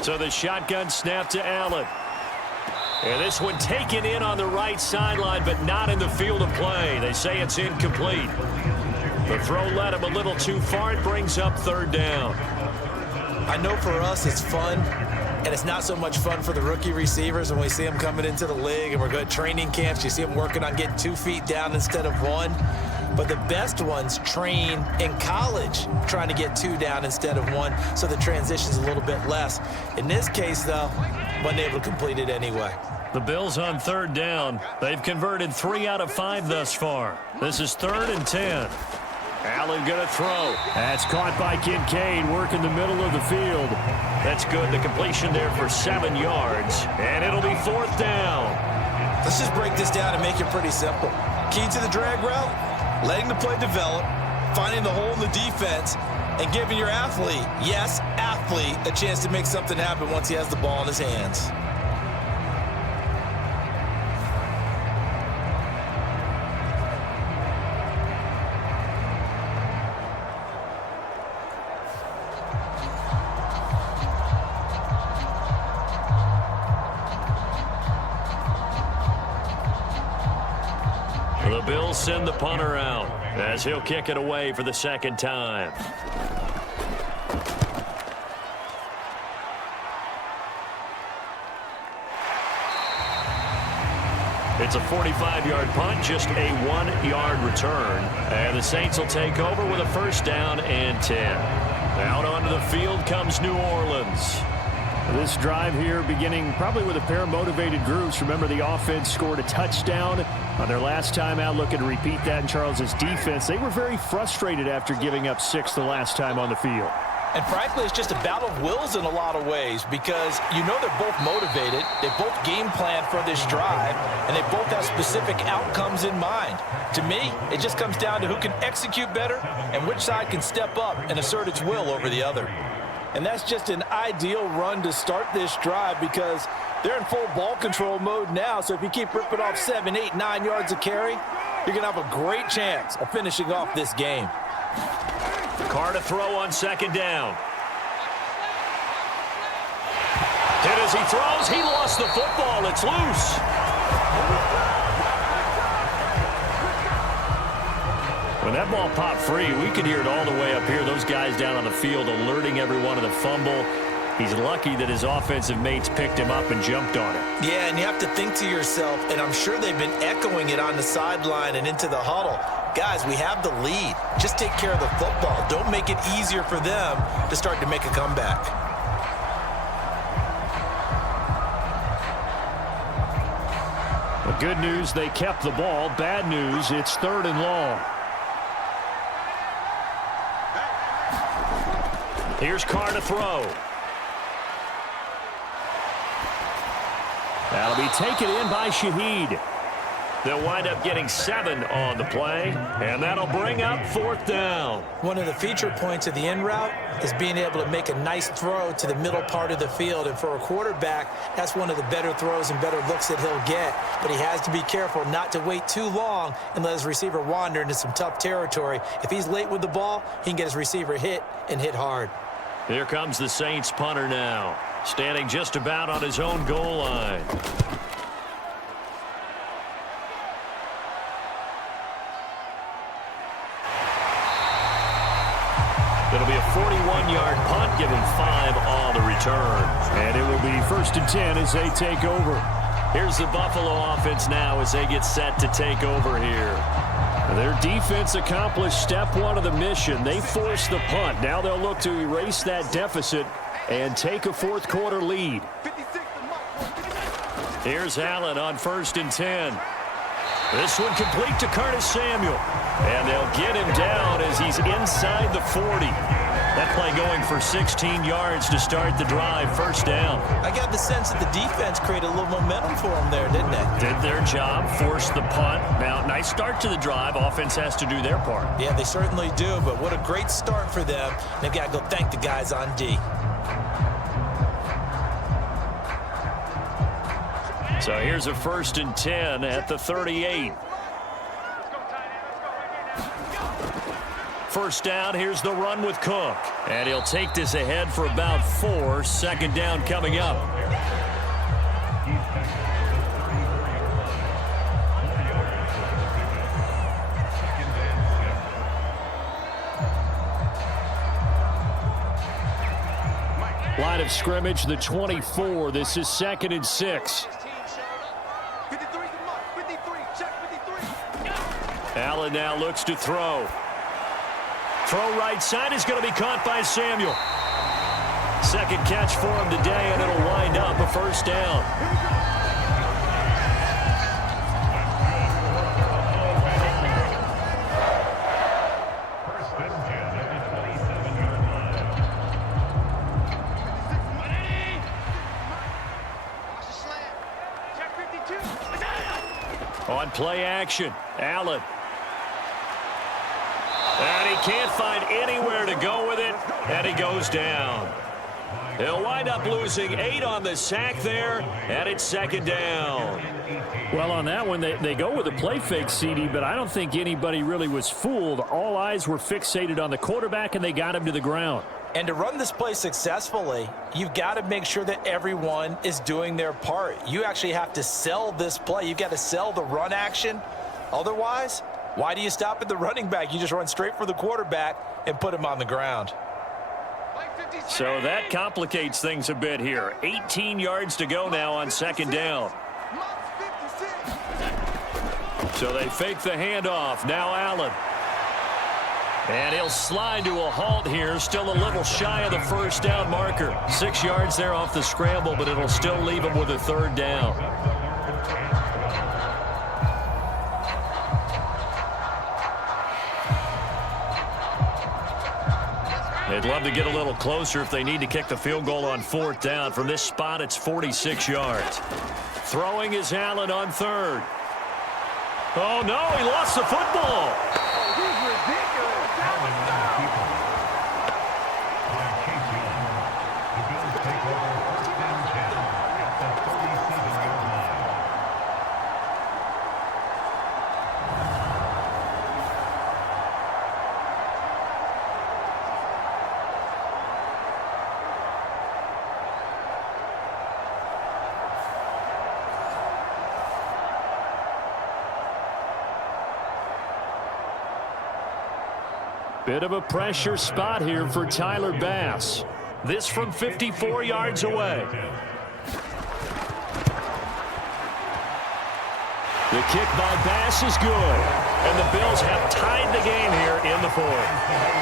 So the shotgun snap to Allen. And this one taken in on the right sideline, but not in the field of play. They say it's incomplete. The throw led him a little too far. It brings up third down. I know for us it's fun, and it's not so much fun for the rookie receivers when we see them coming into the league and we're going to training camps. You see them working on getting 2 feet down instead of 1. But the best ones train in college trying to get 2 down instead of 1, so the transition's a little bit less. In this case, though, wasn't able to complete it anyway. The Bills on third down. They've converted 3 out of 5 thus far. This is 3rd and 10. Allen going to throw. That's caught by Kincaid, working the middle of the field. That's good. The completion there for 7 yards. And it'll be 4th down. Let's just break this down and make it pretty simple. Key to the drag route, letting the play develop, finding the hole in the defense, and giving your athlete, yes, athlete, a chance to make something happen once he has the ball in his hands. The Bills send the punter out as he'll kick it away for the 2nd time. It's a 45-yard punt, just a 1-yard return. And the Saints will take over with a 1st down and 10. Out onto the field comes New Orleans. This drive here beginning probably with a pair of motivated groups. Remember, the offense scored a touchdown on their last time out. Looking to repeat that in Charles's defense. They were very frustrated after giving up 6 the last time on the field. And frankly, it's just a battle of wills in a lot of ways because you know they're both motivated, they both game plan for this drive, and they both have specific outcomes in mind. To me, it just comes down to who can execute better and which side can step up and assert its will over the other. And that's just an ideal run to start this drive because they're in full ball control mode now, so if you keep ripping off 7, 8, 9 yards of carry, you're going to have a great chance of finishing off this game. Carr to throw on second down. Hit as he throws. He lost the football. It's loose. When that ball popped free, we could hear it all the way up here. Those guys down on the field alerting everyone of the fumble. He's lucky that his offensive mates picked him up and jumped on it. Yeah, and you have to think to yourself, and I'm sure they've been echoing it on the sideline and into the huddle. Guys, we have the lead. Just take care of the football. Don't make it easier for them to start to make a comeback. The good news, they kept the ball. Bad news, it's 3rd and long. Here's Carr to throw. That'll be taken in by Shaheed. They'll wind up getting 7 on the play, and that'll bring up 4th down. One of the feature points of the in route is being able to make a nice throw to the middle part of the field. And for a quarterback, that's one of the better throws and better looks that he'll get. But he has to be careful not to wait too long and let his receiver wander into some tough territory. If he's late with the ball, he can get his receiver hit and hit hard. Here comes the Saints punter now, standing just about on his own goal line. It'll be a 41-yard punt, giving 5 on the return. And it will be 1st and 10 as they take over. Here's the Buffalo offense now as they get set to take over here. Their defense accomplished step 1 of the mission. They forced the punt. Now they'll look to erase that deficit and take a 4th quarter lead. Here's Allen on 1st and 10. This one complete to Curtis Samuel. And they'll get him down as he's inside the 40. That play going for 16 yards to start the drive, 1st down. I got the sense that the defense created a little momentum for them there, didn't they? Did their job, forced the punt. Now, nice start to the drive. Offense has to do their part. Yeah, they certainly do, but what a great start for them. They've got to go thank the guys on D. So here's a 1st and 10 at the 38. 1st down, here's the run with Cook. And he'll take this ahead for about 4. 2nd down coming up. Line of scrimmage, the 24. This is 2nd and 6. Allen now looks to throw. Throw right side is going to be caught by Samuel. 2nd catch for him today, and it'll wind up a 1st down. On play action, Allen. And he can't find anywhere to go with it, and he goes down. He'll wind up losing 8 on the sack there, and it's 2nd down. Well, on that one, they go with a play fake, CD, but I don't think anybody really was fooled. All eyes were fixated on the quarterback, and they got him to the ground. And to run this play successfully, you've got to make sure that everyone is doing their part. You actually have to sell this play. You've got to sell the run action. Otherwise, why do you stop at the running back? You just run straight for the quarterback and put him on the ground. So that complicates things a bit here. 18 yards to go now on 2nd down. So they fake the handoff. Now Allen. And he'll slide to a halt here. Still a little shy of the 1st down marker. 6 yards there off the scramble, but it'll still leave him with a 3rd down. They'd love to get a little closer if they need to kick the field goal on 4th down. From this spot, it's 46 yards. Throwing is Allen on 3rd. Oh, no, he lost the football. Bit of a pressure spot here for Tyler Bass. This from 54 yards away. The kick by Bass is good. And the Bills have tied the game here in the 4th.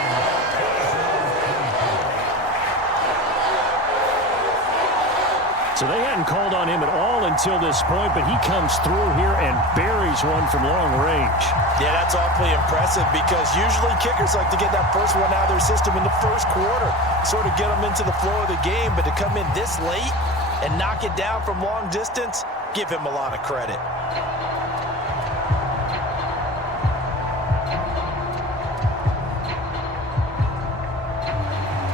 So they hadn't called on him at all until this point, but he comes through here and buries one from long range. Yeah, that's awfully impressive because usually kickers like to get that first one out of their system in the first quarter, sort of get them into the flow of the game, but to come in this late and knock it down from long distance, give him a lot of credit.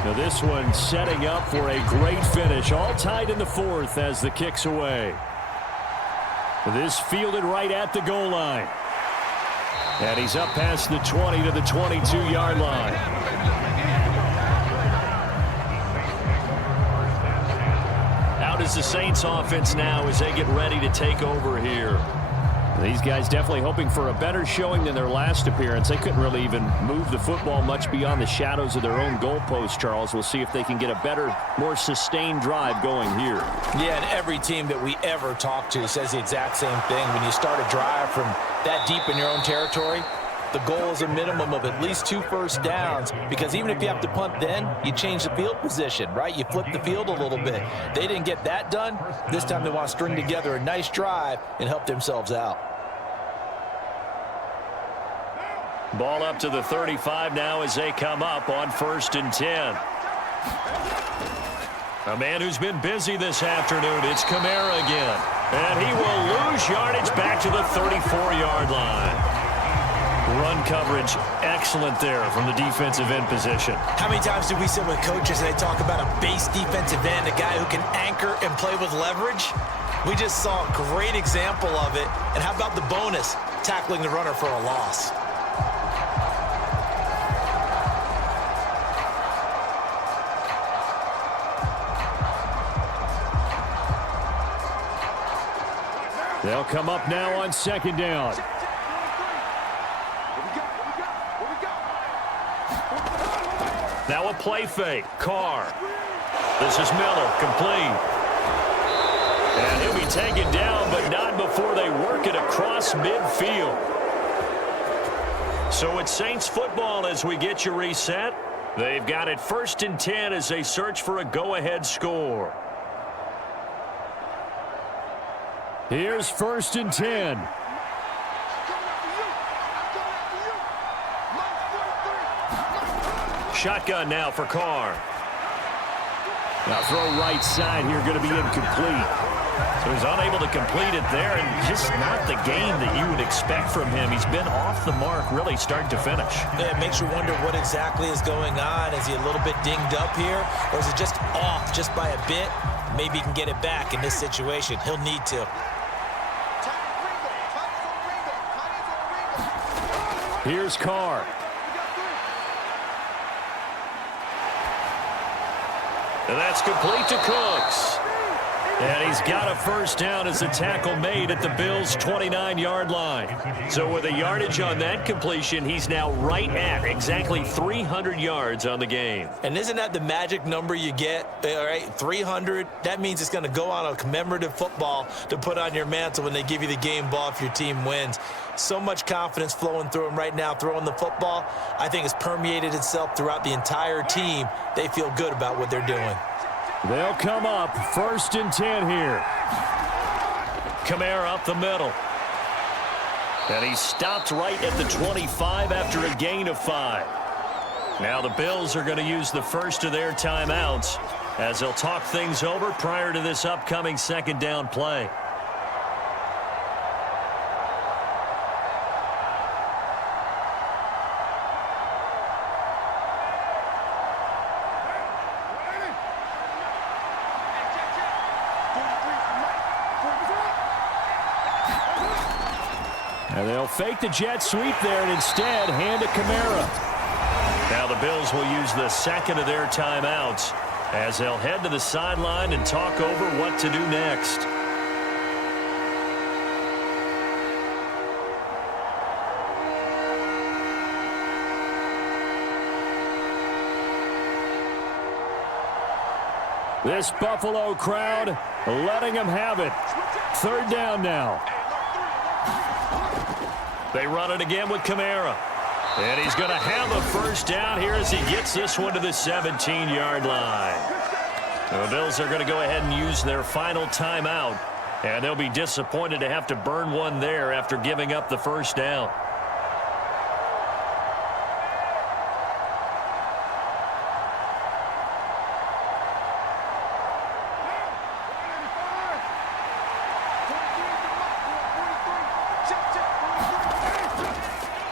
Now this one setting up for a great finish. All tied in the 4th as the kick's away. This fielded right at the goal line. And he's up past the 20 to the 22-yard line. Out is the Saints offense now as they get ready to take over here. These guys definitely hoping for a better showing than their last appearance. They couldn't really even move the football much beyond the shadows of their own goalpost, Charles. We'll see if they can get a better, more sustained drive going here. Yeah, and every team that we ever talk to says the exact same thing. When you start a drive from that deep in your own territory, the goal is a minimum of at least 2 first downs, because even if you have to punt then, you change the field position, right? You flip the field a little bit. They didn't get that done. This time they want to string together a nice drive and help themselves out. Ball up to the 35 now as they come up on 1st and 10. A man who's been busy this afternoon, it's Kamara again. And he will lose yardage back to the 34-yard line. Run coverage excellent there from the defensive end position. How many times do we sit with coaches and they talk about a base defensive end, a guy who can anchor and play with leverage? We just saw a great example of it. And how about the bonus, tackling the runner for a loss? They'll come up now on 2nd down. Now a play fake. Carr. This is Miller. Complete. And he'll be taken down, but not before they work it across midfield. So it's Saints football as we get you reset. They've got it 1st and 10 as they search for a go-ahead score. Here's 1st and 10. Shotgun now for Carr. Now throw right side here, going to be incomplete. So he's unable to complete it there, and just not the game that you would expect from him. He's been off the mark really start to finish. Yeah, it makes you wonder what exactly is going on. Is he a little bit dinged up here, or is it just off just by a bit? Maybe he can get it back in this situation. He'll need to. Here's Carr. And that's complete to Cooks. And he's got a 1st down as a tackle made at the Bills' 29-yard line. So with a yardage on that completion, he's now right at exactly 300 yards on the game. And isn't that the magic number you get? All right, 300. That means it's going to go on a commemorative football to put on your mantle when they give you the game ball if your team wins. So much confidence flowing through him right now, throwing the football. I think it's permeated itself throughout the entire team. They feel good about what they're doing. They'll come up 1st and 10 here. Kamara up the middle. And he stopped right at the 25 after a gain of 5. Now the Bills are going to use the first of their timeouts as they'll talk things over prior to this upcoming second down play. And they'll fake the jet sweep there and instead hand to Kamara. Now the Bills will use the second of their timeouts as they'll head to the sideline and talk over what to do next. This Buffalo crowd letting them have it. Third down now. They run it again with Kamara. And he's going to have a first down here as he gets this one to the 17-yard line. The Bills are going to go ahead and use their final timeout. And they'll be disappointed to have to burn one there after giving up the first down.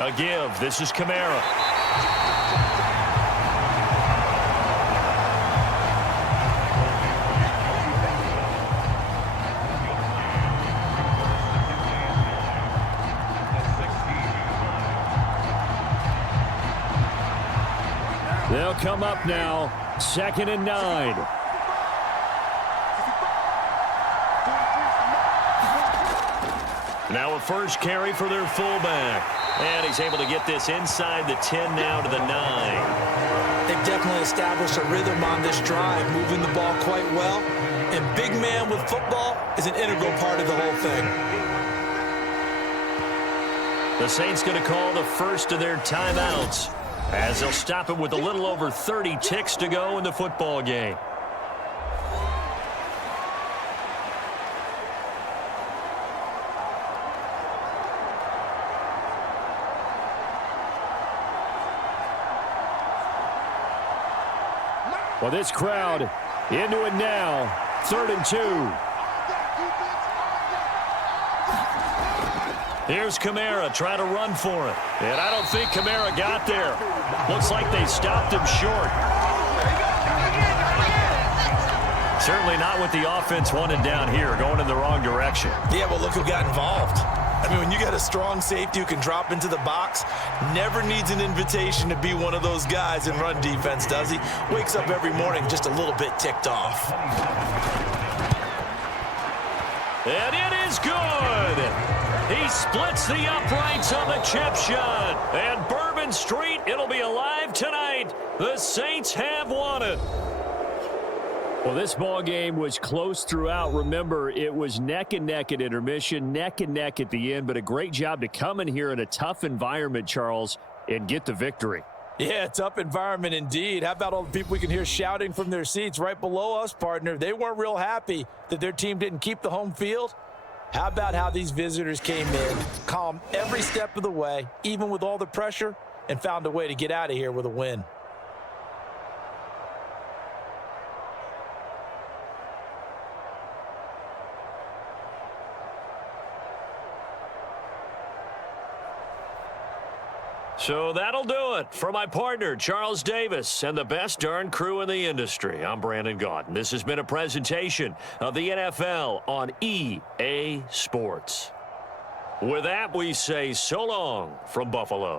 A give. This is Kamara. They'll come up now. 2nd and 9. Now a first carry for their fullback. And he's able to get this inside the 10 now to the 9. They've definitely established a rhythm on this drive, moving the ball quite well. And big man with football is an integral part of the whole thing. The Saints going to call the first of their timeouts as they'll stop it with a little over 30 ticks to go in the football game. Well, this crowd into it now. 3rd and 2. Here's Kamara trying to run for it. And I don't think Kamara got there. Looks like they stopped him short. Certainly not what the offense wanted down here, going in the wrong direction. Yeah, well, look who got involved. I mean, when you got a strong safety who can drop into the box, never needs an invitation to be one of those guys in run defense, does he? Wakes up every morning just a little bit ticked off. And it is good. He splits the uprights on the chip shot. And Bourbon Street, it'll be alive tonight. The Saints have won it. Well, this ball game was close throughout. Remember, it was neck and neck at intermission, neck and neck at the end, but a great job to come in here in a tough environment, Charles, and get the victory. Yeah, tough environment indeed. How about all the people we can hear shouting from their seats right below us, partner? They weren't real happy that their team didn't keep the home field. How about how these visitors came in, calm every step of the way, even with all the pressure, and found a way to get out of here with a win. So that'll do it for my partner, Charles Davis, and the best darn crew in the industry. I'm Brandon Gaudin. This has been a presentation of the NFL on EA Sports. With that, we say so long from Buffalo.